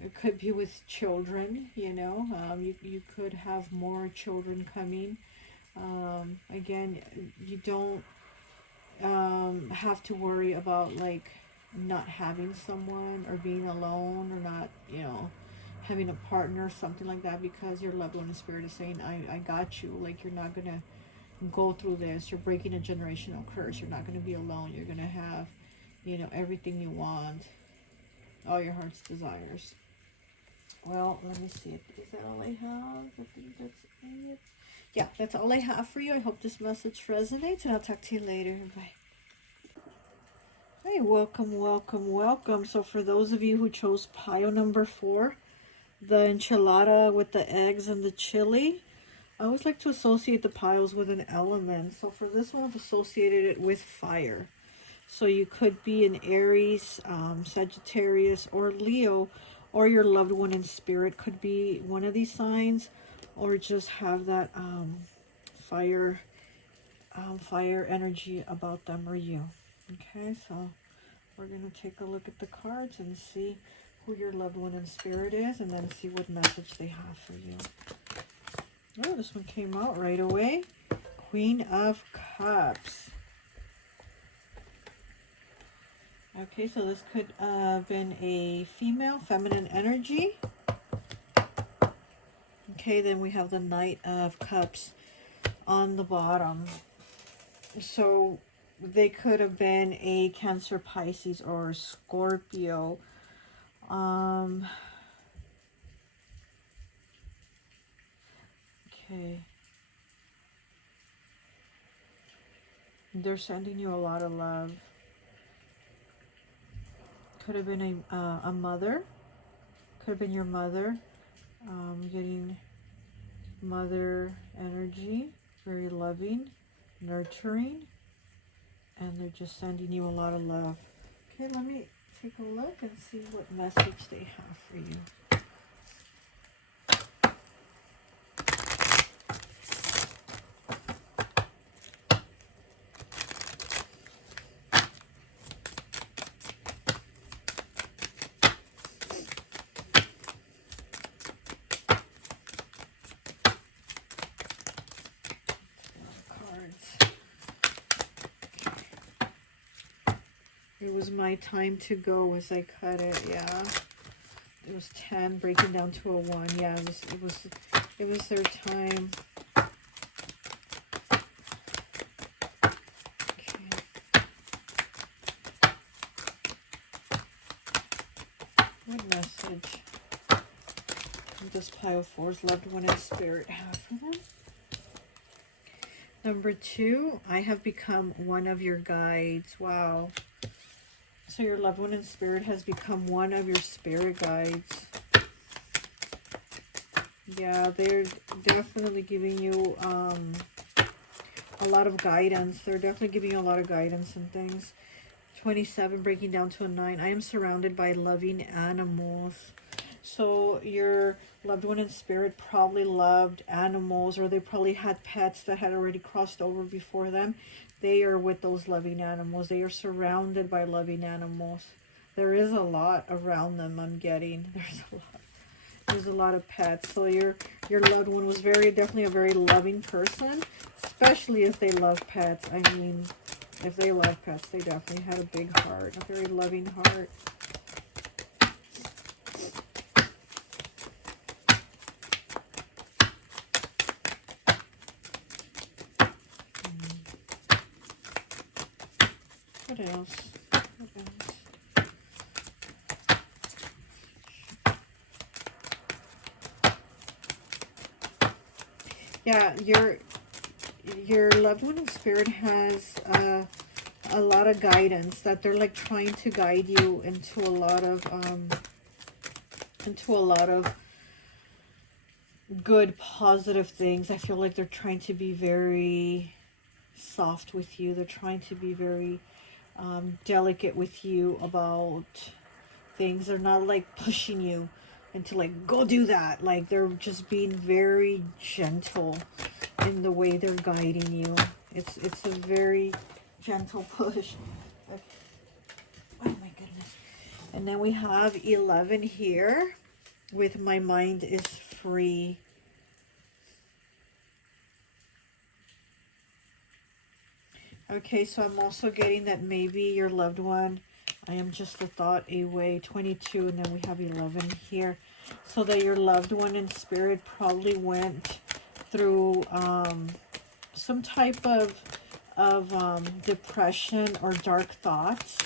it could be with children, you know. You could have more children coming. Again, you don't have to worry about like not having someone or being alone or not, you know, having a partner or something like that, because your loved one in spirit is saying, I got you. Like, you're not going to go through this. You're breaking a generational curse. You're not going to be alone. You're going to have, you know, everything you want. All your heart's desires. Well, let me see. Is that all I have? I think that's it. Yeah, that's all I have for you. I hope this message resonates, and I'll talk to you later. Bye. Hey, welcome, welcome, welcome. So for those of you who chose pile number 4, the enchilada with the eggs and the chili, I always like to associate the piles with an element. So for this one, I've associated it with fire. So you could be an Aries, Sagittarius, or Leo, or your loved one in spirit could be one of these signs, or just have that fire energy about them or you. Okay, so we're going to take a look at the cards and see who your loved one in spirit is, and then see what message they have for you. Oh, this one came out right away. Queen of Cups. Okay, so this could have been a female, feminine energy. Okay, then we have the Knight of Cups on the bottom. So they could have been a Cancer, Pisces, or Scorpio. Okay. They're sending you a lot of love. Could have been a mother. Could have been your mother. Getting mother energy. Very loving, nurturing. And they're just sending you a lot of love. Okay, let me take a look and see what message they have for you. It was my time to go as I cut it. Yeah, it was 10 breaking down to a 1. Yeah, it was their time. Okay. What message does pile 4's loved one in spirit have for them? Number 2, I have become one of your guides. Wow. So your loved one in spirit has become one of your spirit guides. Yeah, they're definitely giving you a lot of guidance. They're definitely giving you a lot of guidance and things. 27 breaking down to a 9. I am surrounded by loving animals. So your loved one in spirit probably loved animals, or they probably had pets that had already crossed over before them. They are with those loving animals. They are surrounded by loving animals. There is a lot around them, I'm getting. There's a lot of pets. So your loved one was definitely a very loving person, especially if they love pets. I mean, if they love pets, they definitely had a big heart, a very loving heart. What else? What else? Yeah, your loved one in spirit has a lot of guidance, that they're like trying to guide you into a lot of good, positive things. I feel like they're trying to be very soft with you. They're trying to be very delicate with you about things. They're not like pushing you into like, go do that. Like, they're just being very gentle in the way they're guiding you. It's a very gentle push. Oh my goodness. And then we have 11 here with my mind is free. Okay, so I'm also getting that maybe your loved one, I am just a thought away, 22, and then we have 11 here. So that your loved one in spirit probably went through some type of depression or dark thoughts.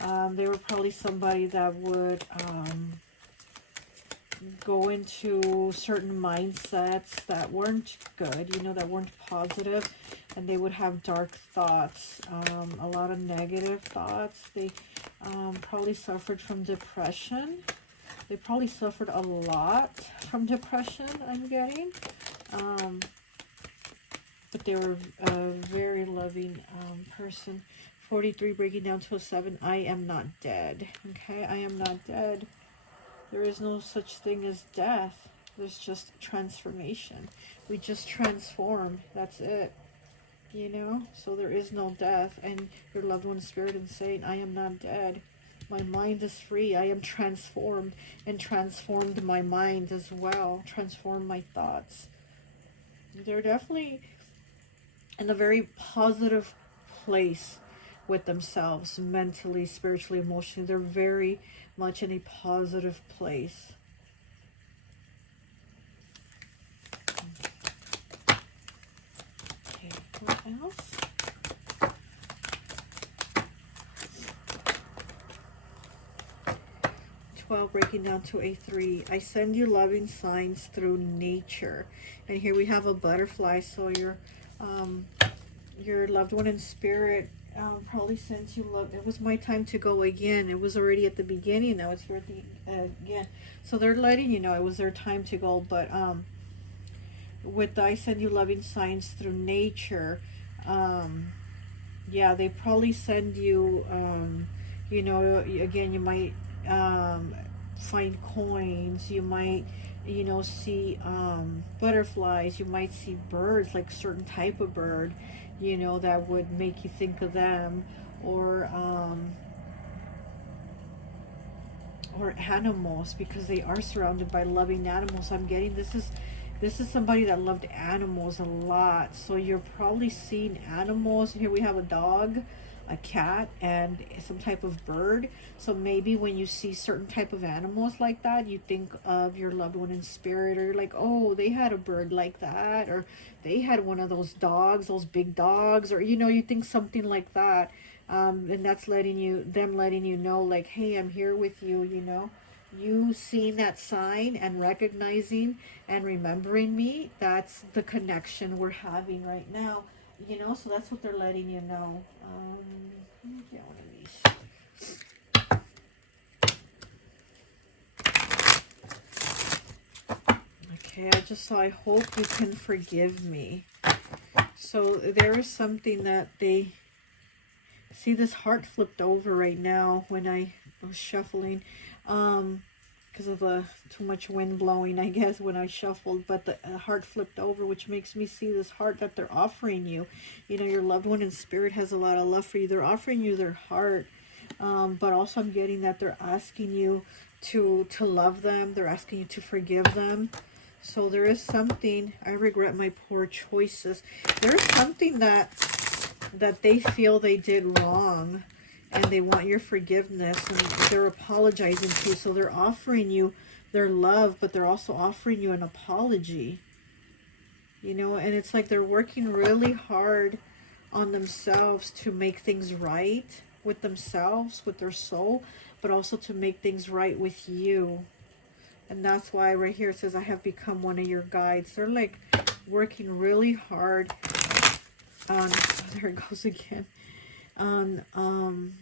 They were probably somebody that would go into certain mindsets that weren't good, you know, that weren't positive, and they would have dark thoughts, a lot of negative thoughts. They probably suffered from depression. They probably suffered a lot from depression, I'm getting. But they were a very loving person. 43 breaking down to a 7. I am not dead. Okay, I am not dead. There is no such thing as death. There's just transformation. We just transform. That's it. You know? So there is no death. And your loved one's spirit is saying, I am not dead. My mind is free. I am transformed. And transformed my mind as well. Transformed my thoughts. They're definitely in a very positive place with themselves. Mentally, spiritually, emotionally. They're very much in a positive place. Okay, what else? Breaking down to a 3. I send you loving signs through nature. And here we have a butterfly. So your loved one in spirit probably sends you love. It was my time to go again. It was already at the beginning. Now it's here at the again. So they're letting you know it was their time to go. But with the I send you loving signs through nature, yeah, they probably send you, you know, again, you might find coins. You might, you know, see butterflies. You might see birds, like certain type of bird, you know, that would make you think of them, or animals, because they are surrounded by loving animals. I'm getting this is somebody that loved animals a lot. So you're probably seeing animals. Here we have a dog, a cat, and some type of bird. So maybe when you see certain type of animals like that, you think of your loved one in spirit, or you're like, oh, they had a bird like that, or they had one of those dogs, those big dogs, or, you know, you think something like that. And that's them letting you know, like, hey, I'm here with you, you know. You seeing that sign and recognizing and remembering me, that's the connection we're having right now. You know, so that's what they're letting you know. Let me get one of these. Okay, I hope you can forgive me. So there is something that they... See, this heart flipped over right now when I was shuffling. because of the too much wind blowing, I guess, when I shuffled. But the heart flipped over, which makes me see this heart that they're offering you. You know, your loved one in spirit has a lot of love for you. They're offering you their heart. But also I'm getting that they're asking you to love them. They're asking you to forgive them. So there is something, I regret my poor choices. There's something that they feel they did wrong, and they want your forgiveness, and they're apologizing to you. So they're offering you their love, but they're also offering you an apology. You know, and it's like they're working really hard on themselves to make things right with themselves, with their soul, but also to make things right with you. And that's why right here it says, I have become one of your guides. They're like working really hard on, there it goes again, on,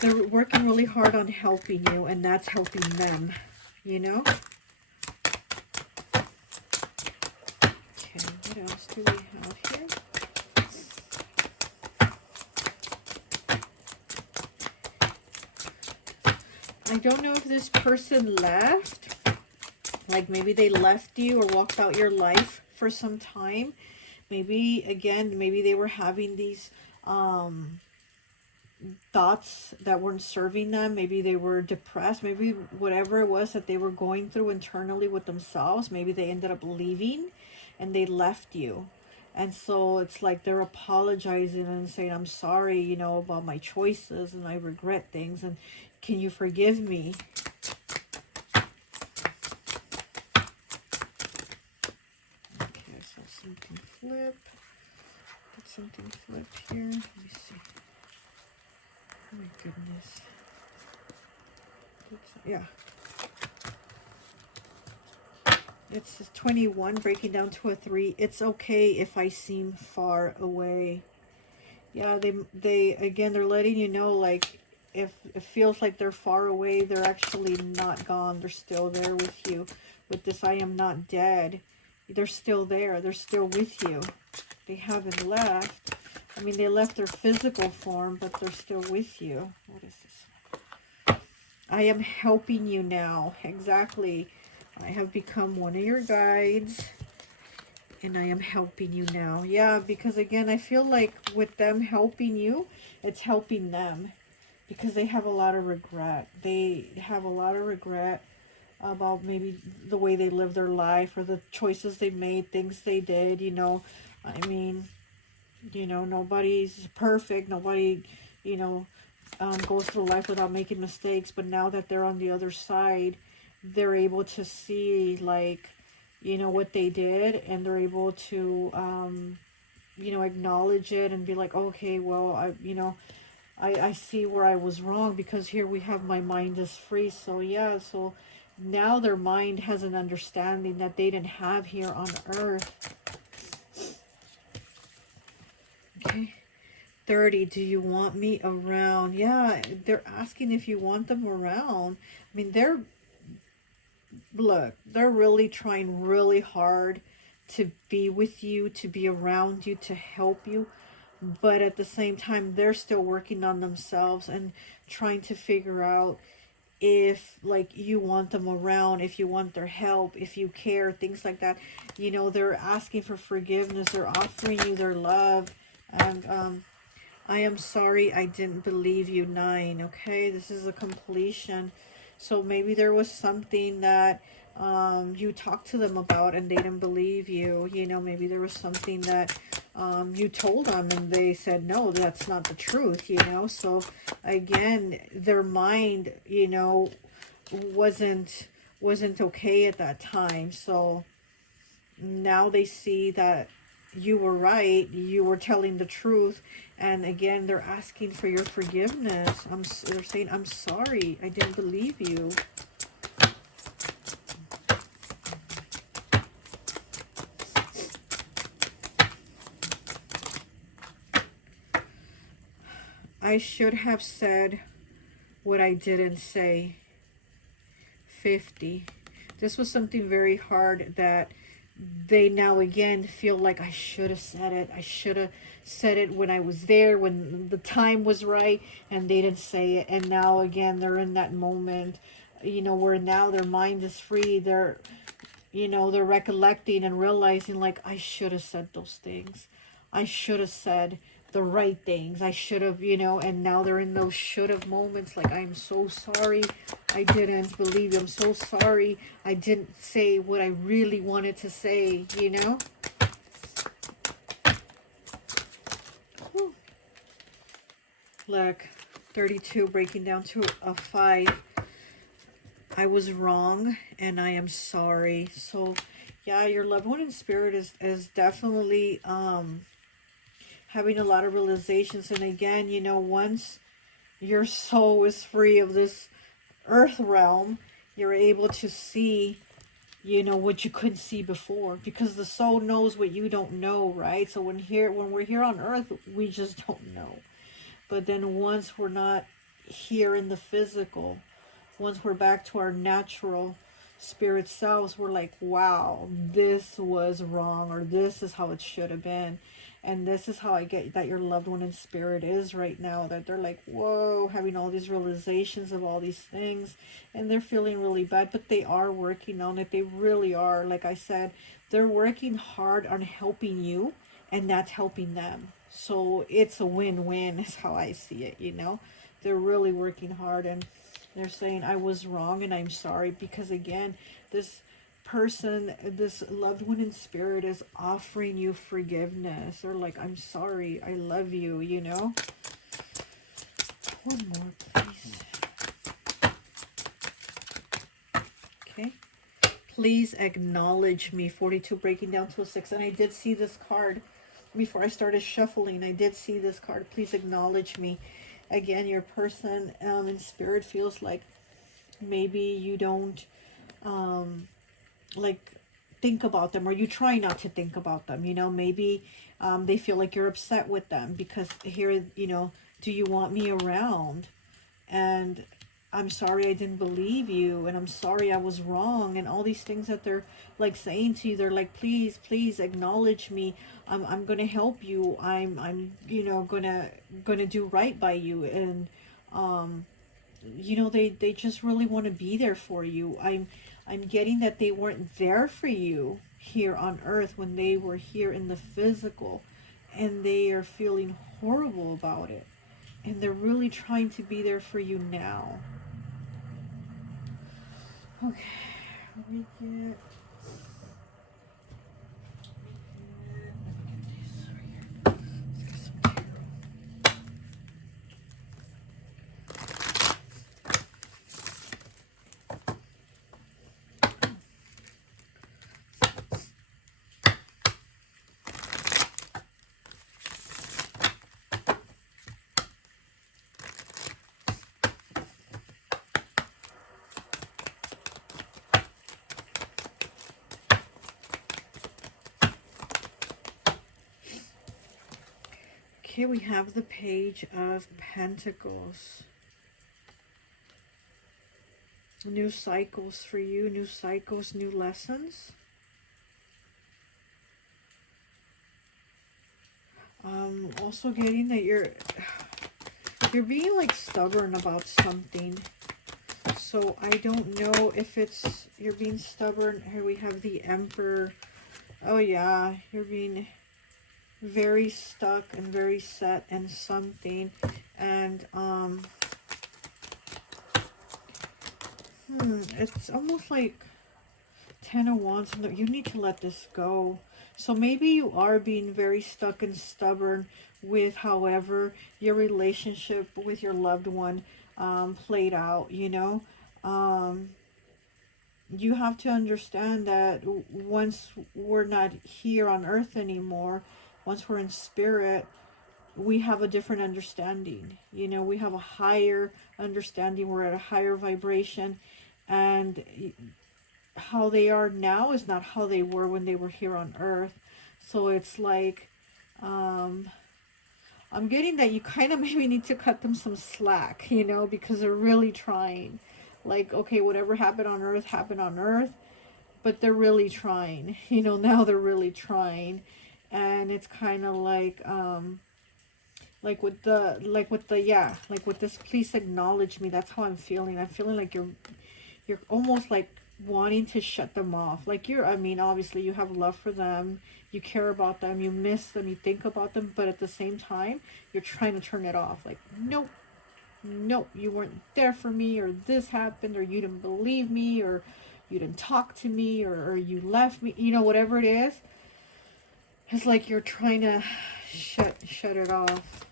they're working really hard on helping you, and that's helping them, you know? Okay, what else do we have here? I don't know if this person left, like maybe they left you or walked out your life for some time. Maybe, again, maybe they were having these thoughts that weren't serving them. Maybe they were depressed. Maybe whatever it was that they were going through internally with themselves, maybe they ended up leaving and they left you. And so it's like they're apologizing and saying, I'm sorry, you know, about my choices, and I regret things, and can you forgive me? Okay, I saw something flip. Did something flip here? Let me see. Oh my goodness. Yeah. It's 21 breaking down to a 3. It's okay if I seem far away. Yeah, they again, they're letting you know, like, if it feels like they're far away, they're actually not gone. They're still there with you. With this, I am not dead. They're still there. They're still with you. They haven't left. I mean, they left their physical form, but they're still with you. What is this? I am helping you now. Exactly. I have become one of your guides, and I am helping you now. Yeah, because again, I feel like with them helping you, it's helping them, because they have a lot of regret. They have a lot of regret about maybe the way they lived their life, or the choices they made, things they did, you know. I mean, you know, nobody's perfect. Nobody, you know, goes through life without making mistakes. But now that they're on the other side, they're able to see, like, you know, what they did, and they're able to, you know, acknowledge it and be like, okay, well, I see where I was wrong, because here we have my mind is free. So yeah, so now their mind has an understanding that they didn't have here on earth. Okay. 30, do you want me around? Yeah, they're asking if you want them around. I mean, look, they're really trying really hard to be with you, to be around you, to help you. But at the same time, they're still working on themselves and trying to figure out if, like, you want them around, if you want their help, if you care, things like that. You know, they're asking for forgiveness. They're offering you their love. And I am sorry I didn't believe you. 9. Okay, this is a completion. So maybe there was something that you talked to them about and they didn't believe you. You know, maybe there was something that you told them and they said, no, that's not the truth, you know. So again, their mind, you know, wasn't okay at that time. So now they see that you were right, you were telling the truth, and again, they're asking for your forgiveness. They're saying, I'm sorry, I didn't believe you. I should have said what I didn't say. 50. This was something very hard that they now again feel like, I should have said it. I should have said it when I was there, when the time was right, and they didn't say it. And now again, they're in that moment, you know, where now their mind is free. They're, you know, they're recollecting and realizing, like, I should have said those things. I should have said the right things. I should have, you know, and now they're in those should have moments. Like, I'm so sorry I didn't believe you. I'm so sorry I didn't say what I really wanted to say, you know. Whew. Look, 32 breaking down to a 5. I was wrong and I am sorry. So yeah, your loved one in spirit is definitely having a lot of realizations. And again, you know, once your soul is free of this earth realm, you're able to see, you know, what you couldn't see before, because the soul knows what you don't know, right? So when we're here on earth, we just don't know. But then once we're not here in the physical, once we're back to our natural spirit selves, we're like, wow, this was wrong, or this is how it should have been. And this is how I get that your loved one in spirit is right now, that they're like, whoa, having all these realizations of all these things, and they're feeling really bad, but they are working on it. They really are. Like I said, they're working hard on helping you, and that's helping them. So it's a win-win is how I see it, you know. They're really working hard, and they're saying, I was wrong and I'm sorry, because again, this person, this loved one in spirit is offering you forgiveness. They're like, I'm sorry, I love you, you know. One more, please. Okay. Please acknowledge me. 42 breaking down to a 6. And I did see this card before I started shuffling. I did see this card. Please acknowledge me. Again, your person in spirit feels like maybe you don't like think about them, or you try not to think about them, you know. Maybe they feel like you're upset with them because here, you know, do you want me around? And I'm sorry I didn't believe you, and I'm sorry I was wrong, and all these things that they're like saying to you. They're like, please, please acknowledge me. I'm gonna help you. I'm you know, gonna do right by you. And you know, they just really want to be there for you. I'm getting that they weren't there for you here on earth when they were here in the physical, and they are feeling horrible about it, and they're really trying to be there for you now. Okay, we get okay, we have the Page of Pentacles. New cycles for you, new cycles, new lessons. Also getting that you're being like stubborn about something. So I don't know if it's you're being stubborn. Here we have the Emperor. Oh yeah, you're being very stuck and very set in something. And it's almost like 10 of Wands. You need to let this go. So maybe you are being very stuck and stubborn with however your relationship with your loved one played out, you know. You have to understand that once we're not here on earth anymore, once we're in spirit, we have a different understanding. You know, we have a higher understanding. We're at a higher vibration, and how they are now is not how they were when they were here on earth. So it's like I'm getting that you kind of maybe need to cut them some slack, you know, because they're really trying. Like, okay, whatever happened on earth happened on earth, but they're really trying, you know, now they're really trying. And it's kind of like with this, please acknowledge me. That's how I'm feeling. I'm feeling like you're almost like wanting to shut them off. Like I mean, obviously you have love for them, you care about them, you miss them, you think about them, but at the same time, you're trying to turn it off. Like, nope, nope, you weren't there for me, or this happened, or you didn't believe me, or you didn't talk to me, or you left me, you know, whatever it is. It's like you're trying to shut it off.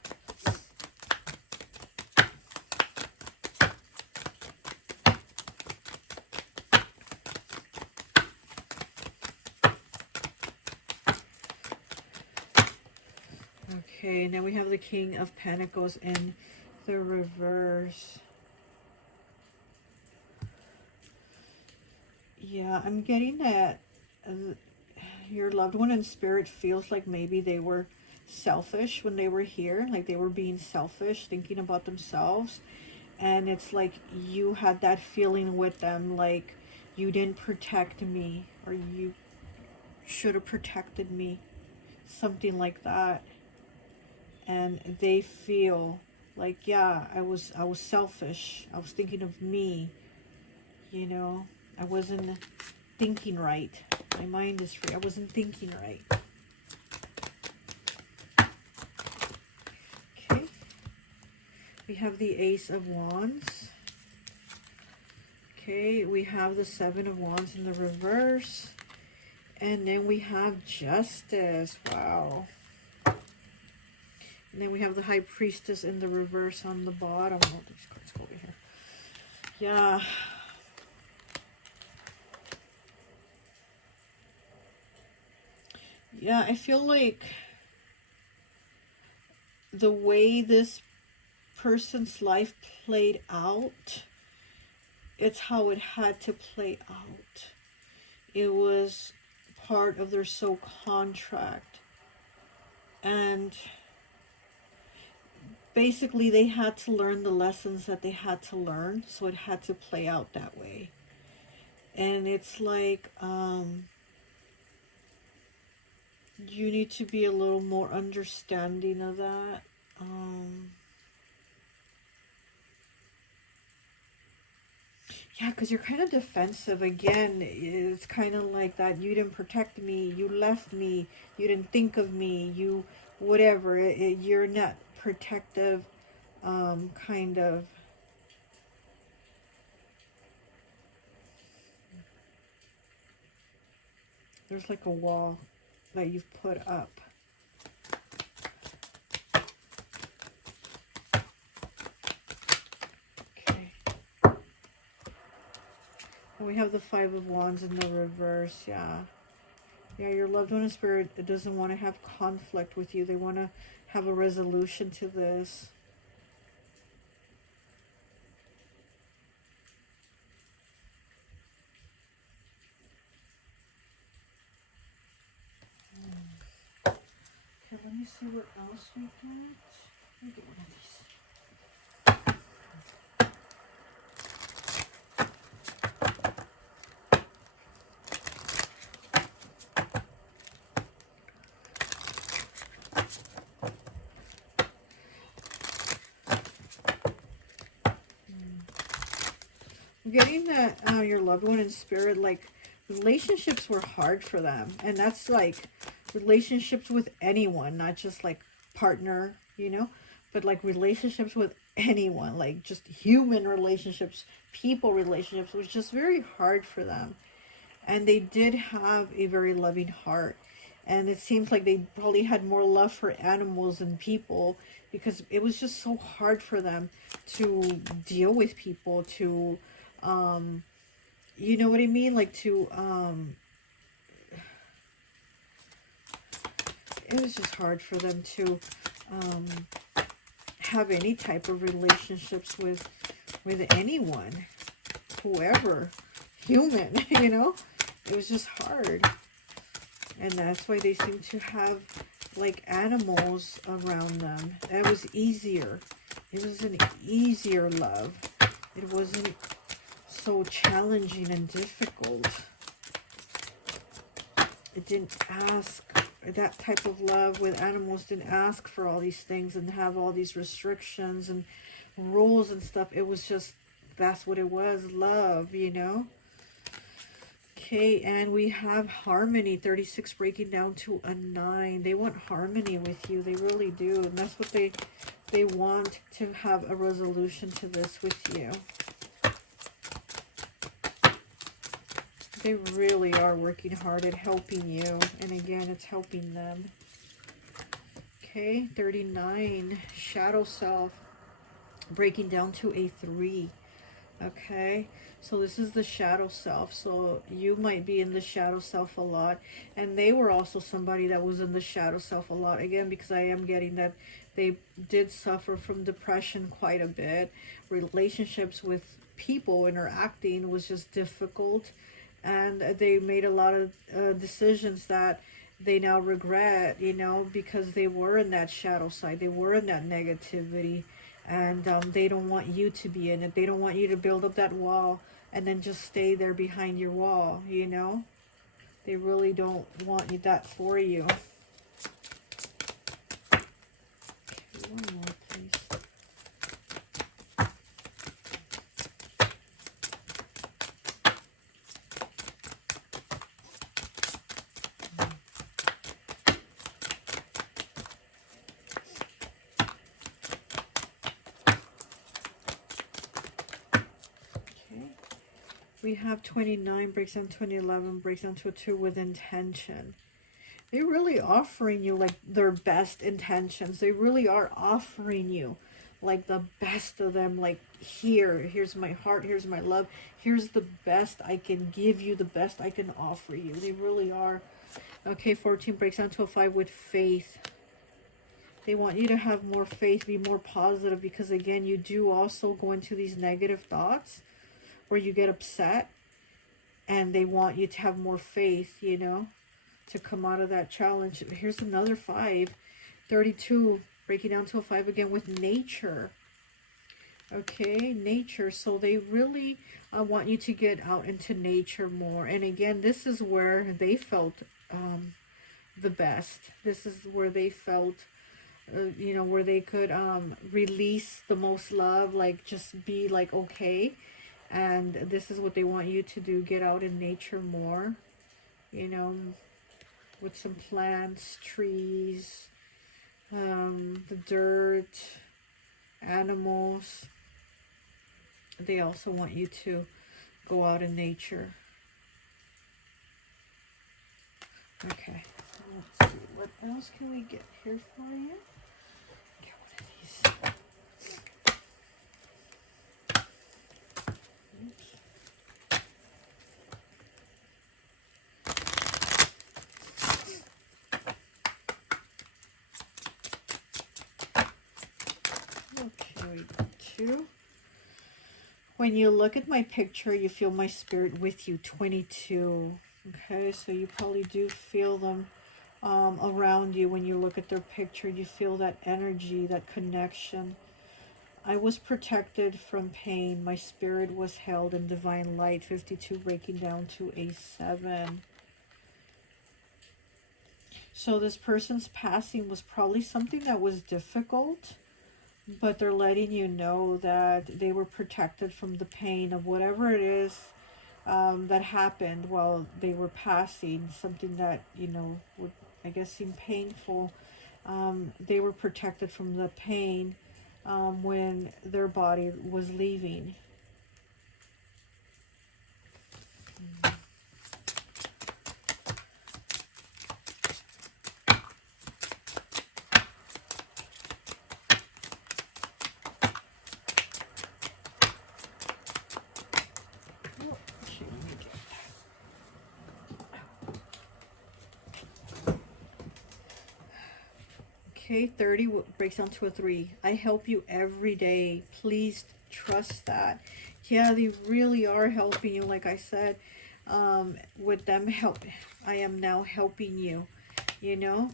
Okay, now we have the King of Pentacles in the reverse. Yeah, I'm getting that your loved one in spirit feels like maybe they were selfish when they were here. Like they were being selfish, thinking about themselves. And it's like you had that feeling with them, like you didn't protect me, or you should have protected me. Something like that. And they feel like, yeah, I was selfish. I was thinking of me. You know, I wasn't thinking right. My mind is free. I wasn't thinking right. Okay. We have the Ace of Wands. Okay, we have the Seven of Wands in the reverse. And then we have Justice. Wow. And then we have the High Priestess in the reverse on the bottom. Oh, these cards go over here. Yeah. Yeah, I feel like the way this person's life played out, it's how it had to play out. It was part of their soul contract. And basically they had to learn the lessons that they had to learn, so it had to play out that way. And it's like you need to be a little more understanding of that. Yeah, because you're kind of defensive. Again, it's kind of like that. You didn't protect me. You left me. You didn't think of me. You, whatever. You're not protective, kind of. There's like a wall that you've put up. Okay. And we have the Five of Wands in the reverse. Yeah. Yeah, your loved one in spirit doesn't want to have conflict with you. They want to have a resolution to this. Okay, let me see what else we got. Let me get one of these. I'm getting that your loved one in spirit, like, relationships were hard for them. And that's like relationships with anyone, not just like partner, you know, but like relationships with anyone, like just human relationships, people relationships, was just very hard for them. And they did have a very loving heart. And it seems like they probably had more love for animals than people, because it was just so hard for them to deal with people, to, you know what I mean? Like to, it was just hard for them to have any type of relationships with anyone, whoever, human, you know? It was just hard. And that's why they seem to have like animals around them. That was easier. It was an easier love. It wasn't so challenging and difficult. it didn't ask, that type of love with animals didn't ask for all these things and have all these restrictions and rules and stuff. It was just, that's what it was, love, you know. Okay, and we have harmony, 36 breaking down to a 9. They want harmony with you. They really do. And that's what they want, to have a resolution to this with you. They really are working hard at helping you. And again, it's helping them. Okay, 39, shadow self, breaking down to a 3. Okay, so this is the shadow self. So you might be in the shadow self a lot. And they were also somebody that was in the shadow self a lot. Again, because I am getting that they did suffer from depression quite a bit. Relationships with people interacting was just difficult. And they made a lot of decisions that they now regret, you know, because they were in that shadow side. They were in that negativity. And they don't want you to be in it. They don't want you to build up that wall and then just stay there behind your wall, you know. They really don't want that for you. Okay, one more, please. We have 29, breaks down to an 11, breaks down to a 2 with intention. They're really offering you like their best intentions. They really are offering you like the best of them. Like, here's my heart, here's my love, here's the best I can give you, the best I can offer you. They really are. Okay, 14 breaks down to a 5 with faith. They want you to have more faith, be more positive, because again, you do also go into these negative thoughts where you get upset, and they want you to have more faith, you know, to come out of that challenge. Here's another 5, 32, breaking down to a 5 again with nature. Okay, nature. So they really want you to get out into nature more. And again, this is where they felt the best. This is where they felt, you know, where they could release the most love, like just be like okay. And this is what they want you to do, get out in nature more, you know, with some plants, trees, the dirt, animals. They also want you to go out in nature. Okay, let's see, what else can we get here for you? Get one of these. When you look at my picture, you feel my spirit with you, 22. Okay, so you probably do feel them around you. When you look at their picture, you feel that energy, that connection. I was protected from pain. My spirit was held in divine light, 52, breaking down to a 7. So this person's passing was probably something that was difficult, but they're letting you know that they were protected from the pain of whatever it is that happened while they were passing, something that, you know, would, I guess, seem painful. They were protected from the pain when their body was leaving. Okay, 30 breaks down to a 3. I help you every day. Please trust that. Yeah, they really are helping you. Like I said, with them help, I am now helping you, you know.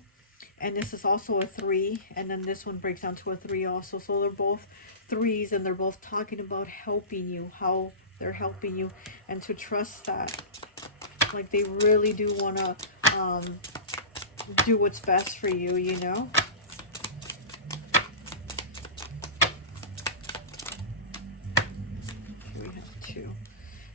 And this is also a 3. And then this one breaks down to a 3 also. So they're both 3s, and they're both talking about helping you, how they're helping you, and to trust that. Like they really do want to do what's best for you, you know. Here we have 2.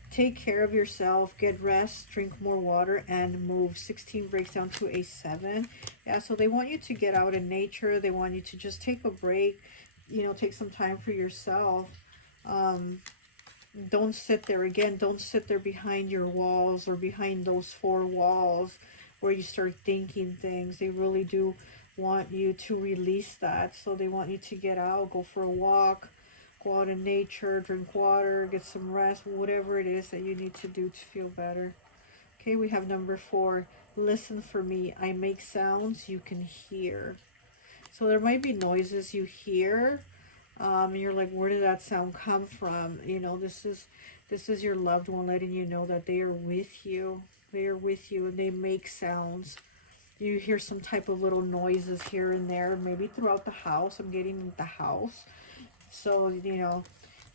Take care of yourself, get rest, drink more water, and move. 16 breaks down to a 7. Yeah, so they want you to get out in nature. They want you to just take a break, you know, take some time for yourself. Don't sit there. Again, don't sit there behind your walls or behind those 4 walls where you start thinking things. They really do want you to release that. So they want you to get out, go for a walk, go out in nature, drink water, get some rest, whatever it is that you need to do to feel better. Okay, we have number 4. Listen for me. I make sounds you can hear. So there might be noises you hear. And you're like, where did that sound come from? You know, this is your loved one letting you know that they are with you. They are with you, and they make sounds. You hear some type of little noises here and there, maybe throughout the house. I'm getting the house. So, you know,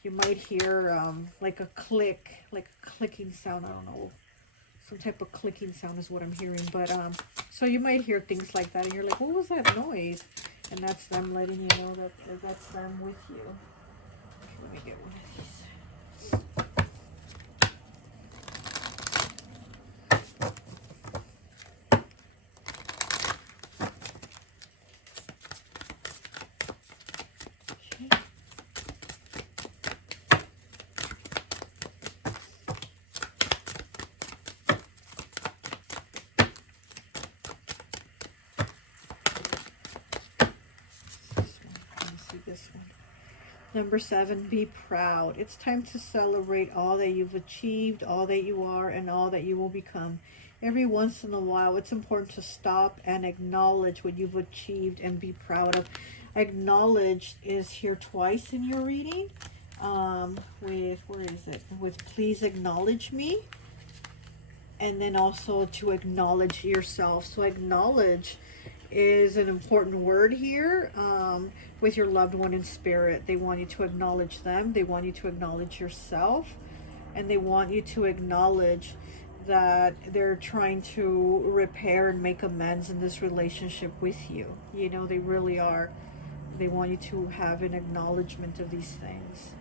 you might hear like a click, like a clicking sound. I don't know. Some type of clicking sound is what I'm hearing. But, so you might hear things like that, and you're like, what was that noise? And that's them letting you know that that's them with you. Okay, let me get one of these. This one. Number 7, be proud. It's time to celebrate all that you've achieved, all that you are, and all that you will become. Every once in a while, it's important to stop and acknowledge what you've achieved and be proud of. Acknowledge is here twice in your reading. With, where is it? With please acknowledge me. And then also to acknowledge yourself. So acknowledge is an important word here with your loved one in spirit. They want you to acknowledge them. They want you to acknowledge yourself. And they want you to acknowledge that they're trying to repair and make amends in this relationship with you. You know, they really are. They want you to have an acknowledgement of these things.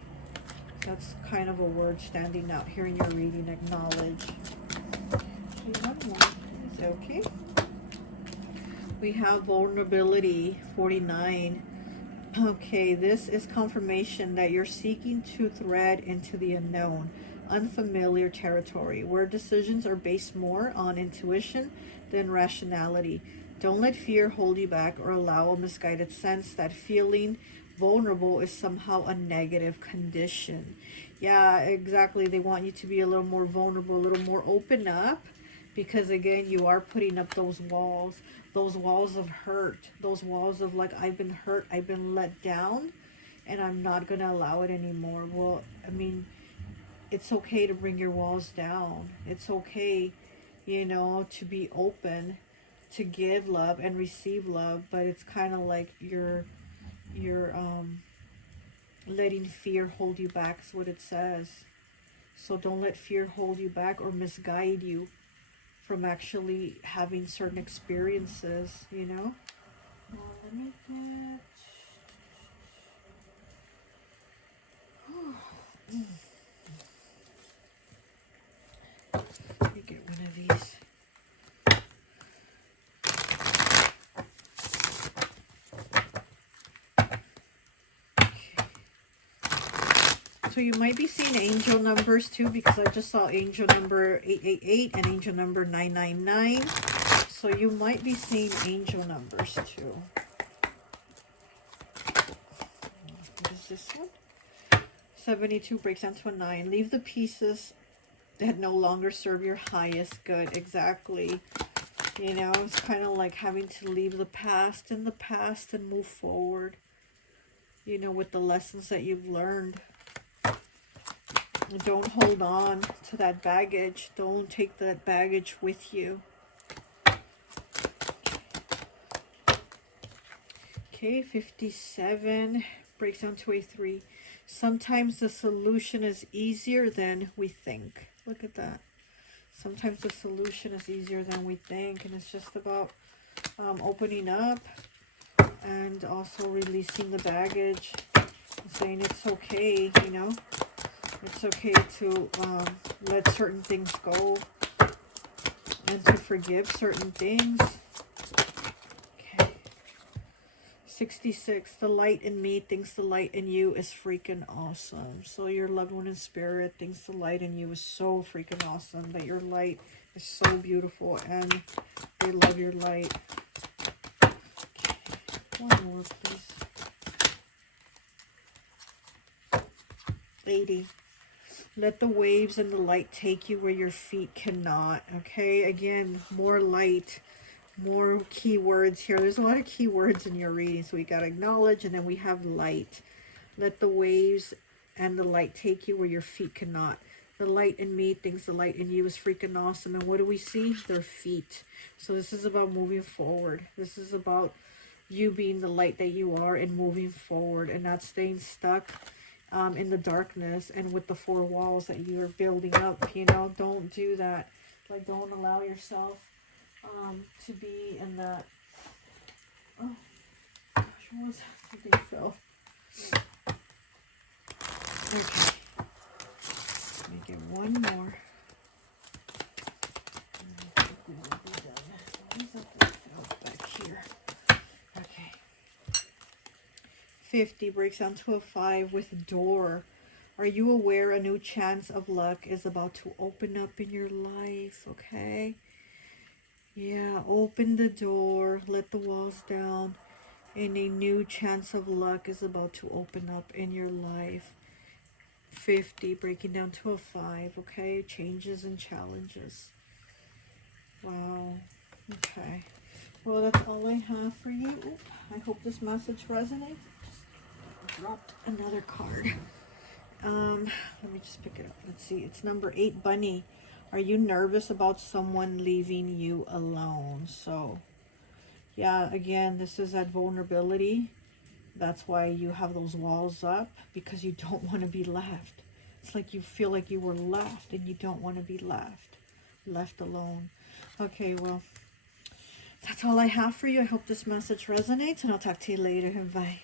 That's kind of a word standing out here in your reading, acknowledge. Is that okay? We have vulnerability, 49. Okay, this is confirmation that you're seeking to thread into the unknown, unfamiliar territory, where decisions are based more on intuition than rationality. Don't let fear hold you back or allow a misguided sense that feeling vulnerable is somehow a negative condition. Yeah, exactly. They want you to be a little more vulnerable, a little more open up, because again, you are putting up those walls of hurt, those walls of like, I've been hurt, I've been let down, and I'm not going to allow it anymore. Well, I mean, it's okay to bring your walls down. It's okay, you know, to be open, to give love and receive love, but it's kind of like you're letting fear hold you back, is what it says. So don't let fear hold you back or misguide you from actually having certain experiences, you know. Let me get one of these. So you might be seeing angel numbers too, because I just saw angel number 888 and angel number 999. So you might be seeing angel numbers too. What is this one? 72 breaks down to a 9. Leave the pieces that no longer serve your highest good. Exactly. You know, it's kind of like having to leave the past in the past and move forward, you know, with the lessons that you've learned. Don't hold on to that baggage. Don't take that baggage with you. Okay, 57 breaks down to a 3. Sometimes the solution is easier than we think. Look at that. Sometimes the solution is easier than we think, and it's just about opening up and also releasing the baggage, saying it's okay, you know, it's okay to let certain things go and to forgive certain things. Okay. 66, the light in me thinks the light in you is freaking awesome. So your loved one in spirit thinks the light in you is so freaking awesome, that your light is so beautiful and they love your light. Okay. One more, please. 80. Let the waves and the light take you where your feet cannot. Okay, again, more light, more keywords here. There's a lot of keywords in your reading. So we got acknowledge, and then we have light. Let the waves and the light take you where your feet cannot. The light in me thinks the light in you is freaking awesome. And what do we see? Their feet. So this is about moving forward. This is about you being the light that you are and moving forward, and not staying stuck in the darkness and with the four walls that you're building up. You know, don't do that. Like, don't allow yourself to be in that. Oh gosh, what was that? They fell. Okay, let me get one more. I think we will be done. What is that that fell back here? Okay. 50 breaks down to a 5 with door. Are you aware a new chance of luck is about to open up in your life? Okay. Yeah, open the door, let the walls down, and a new chance of luck is about to open up in your life. 50 breaking down to a 5. Okay. Changes and challenges. Wow. Okay. Well, that's all I have for you. Oop, I hope this message resonates. Dropped another card. Let me just pick it up. Let's see. It's number 8, Bunny. Are you nervous about someone leaving you alone? So, yeah, again, this is that vulnerability. That's why you have those walls up, because you don't want to be left. It's like you feel like you were left and you don't want to be left alone. Okay, well, that's all I have for you. I hope this message resonates, and I'll talk to you later. Bye.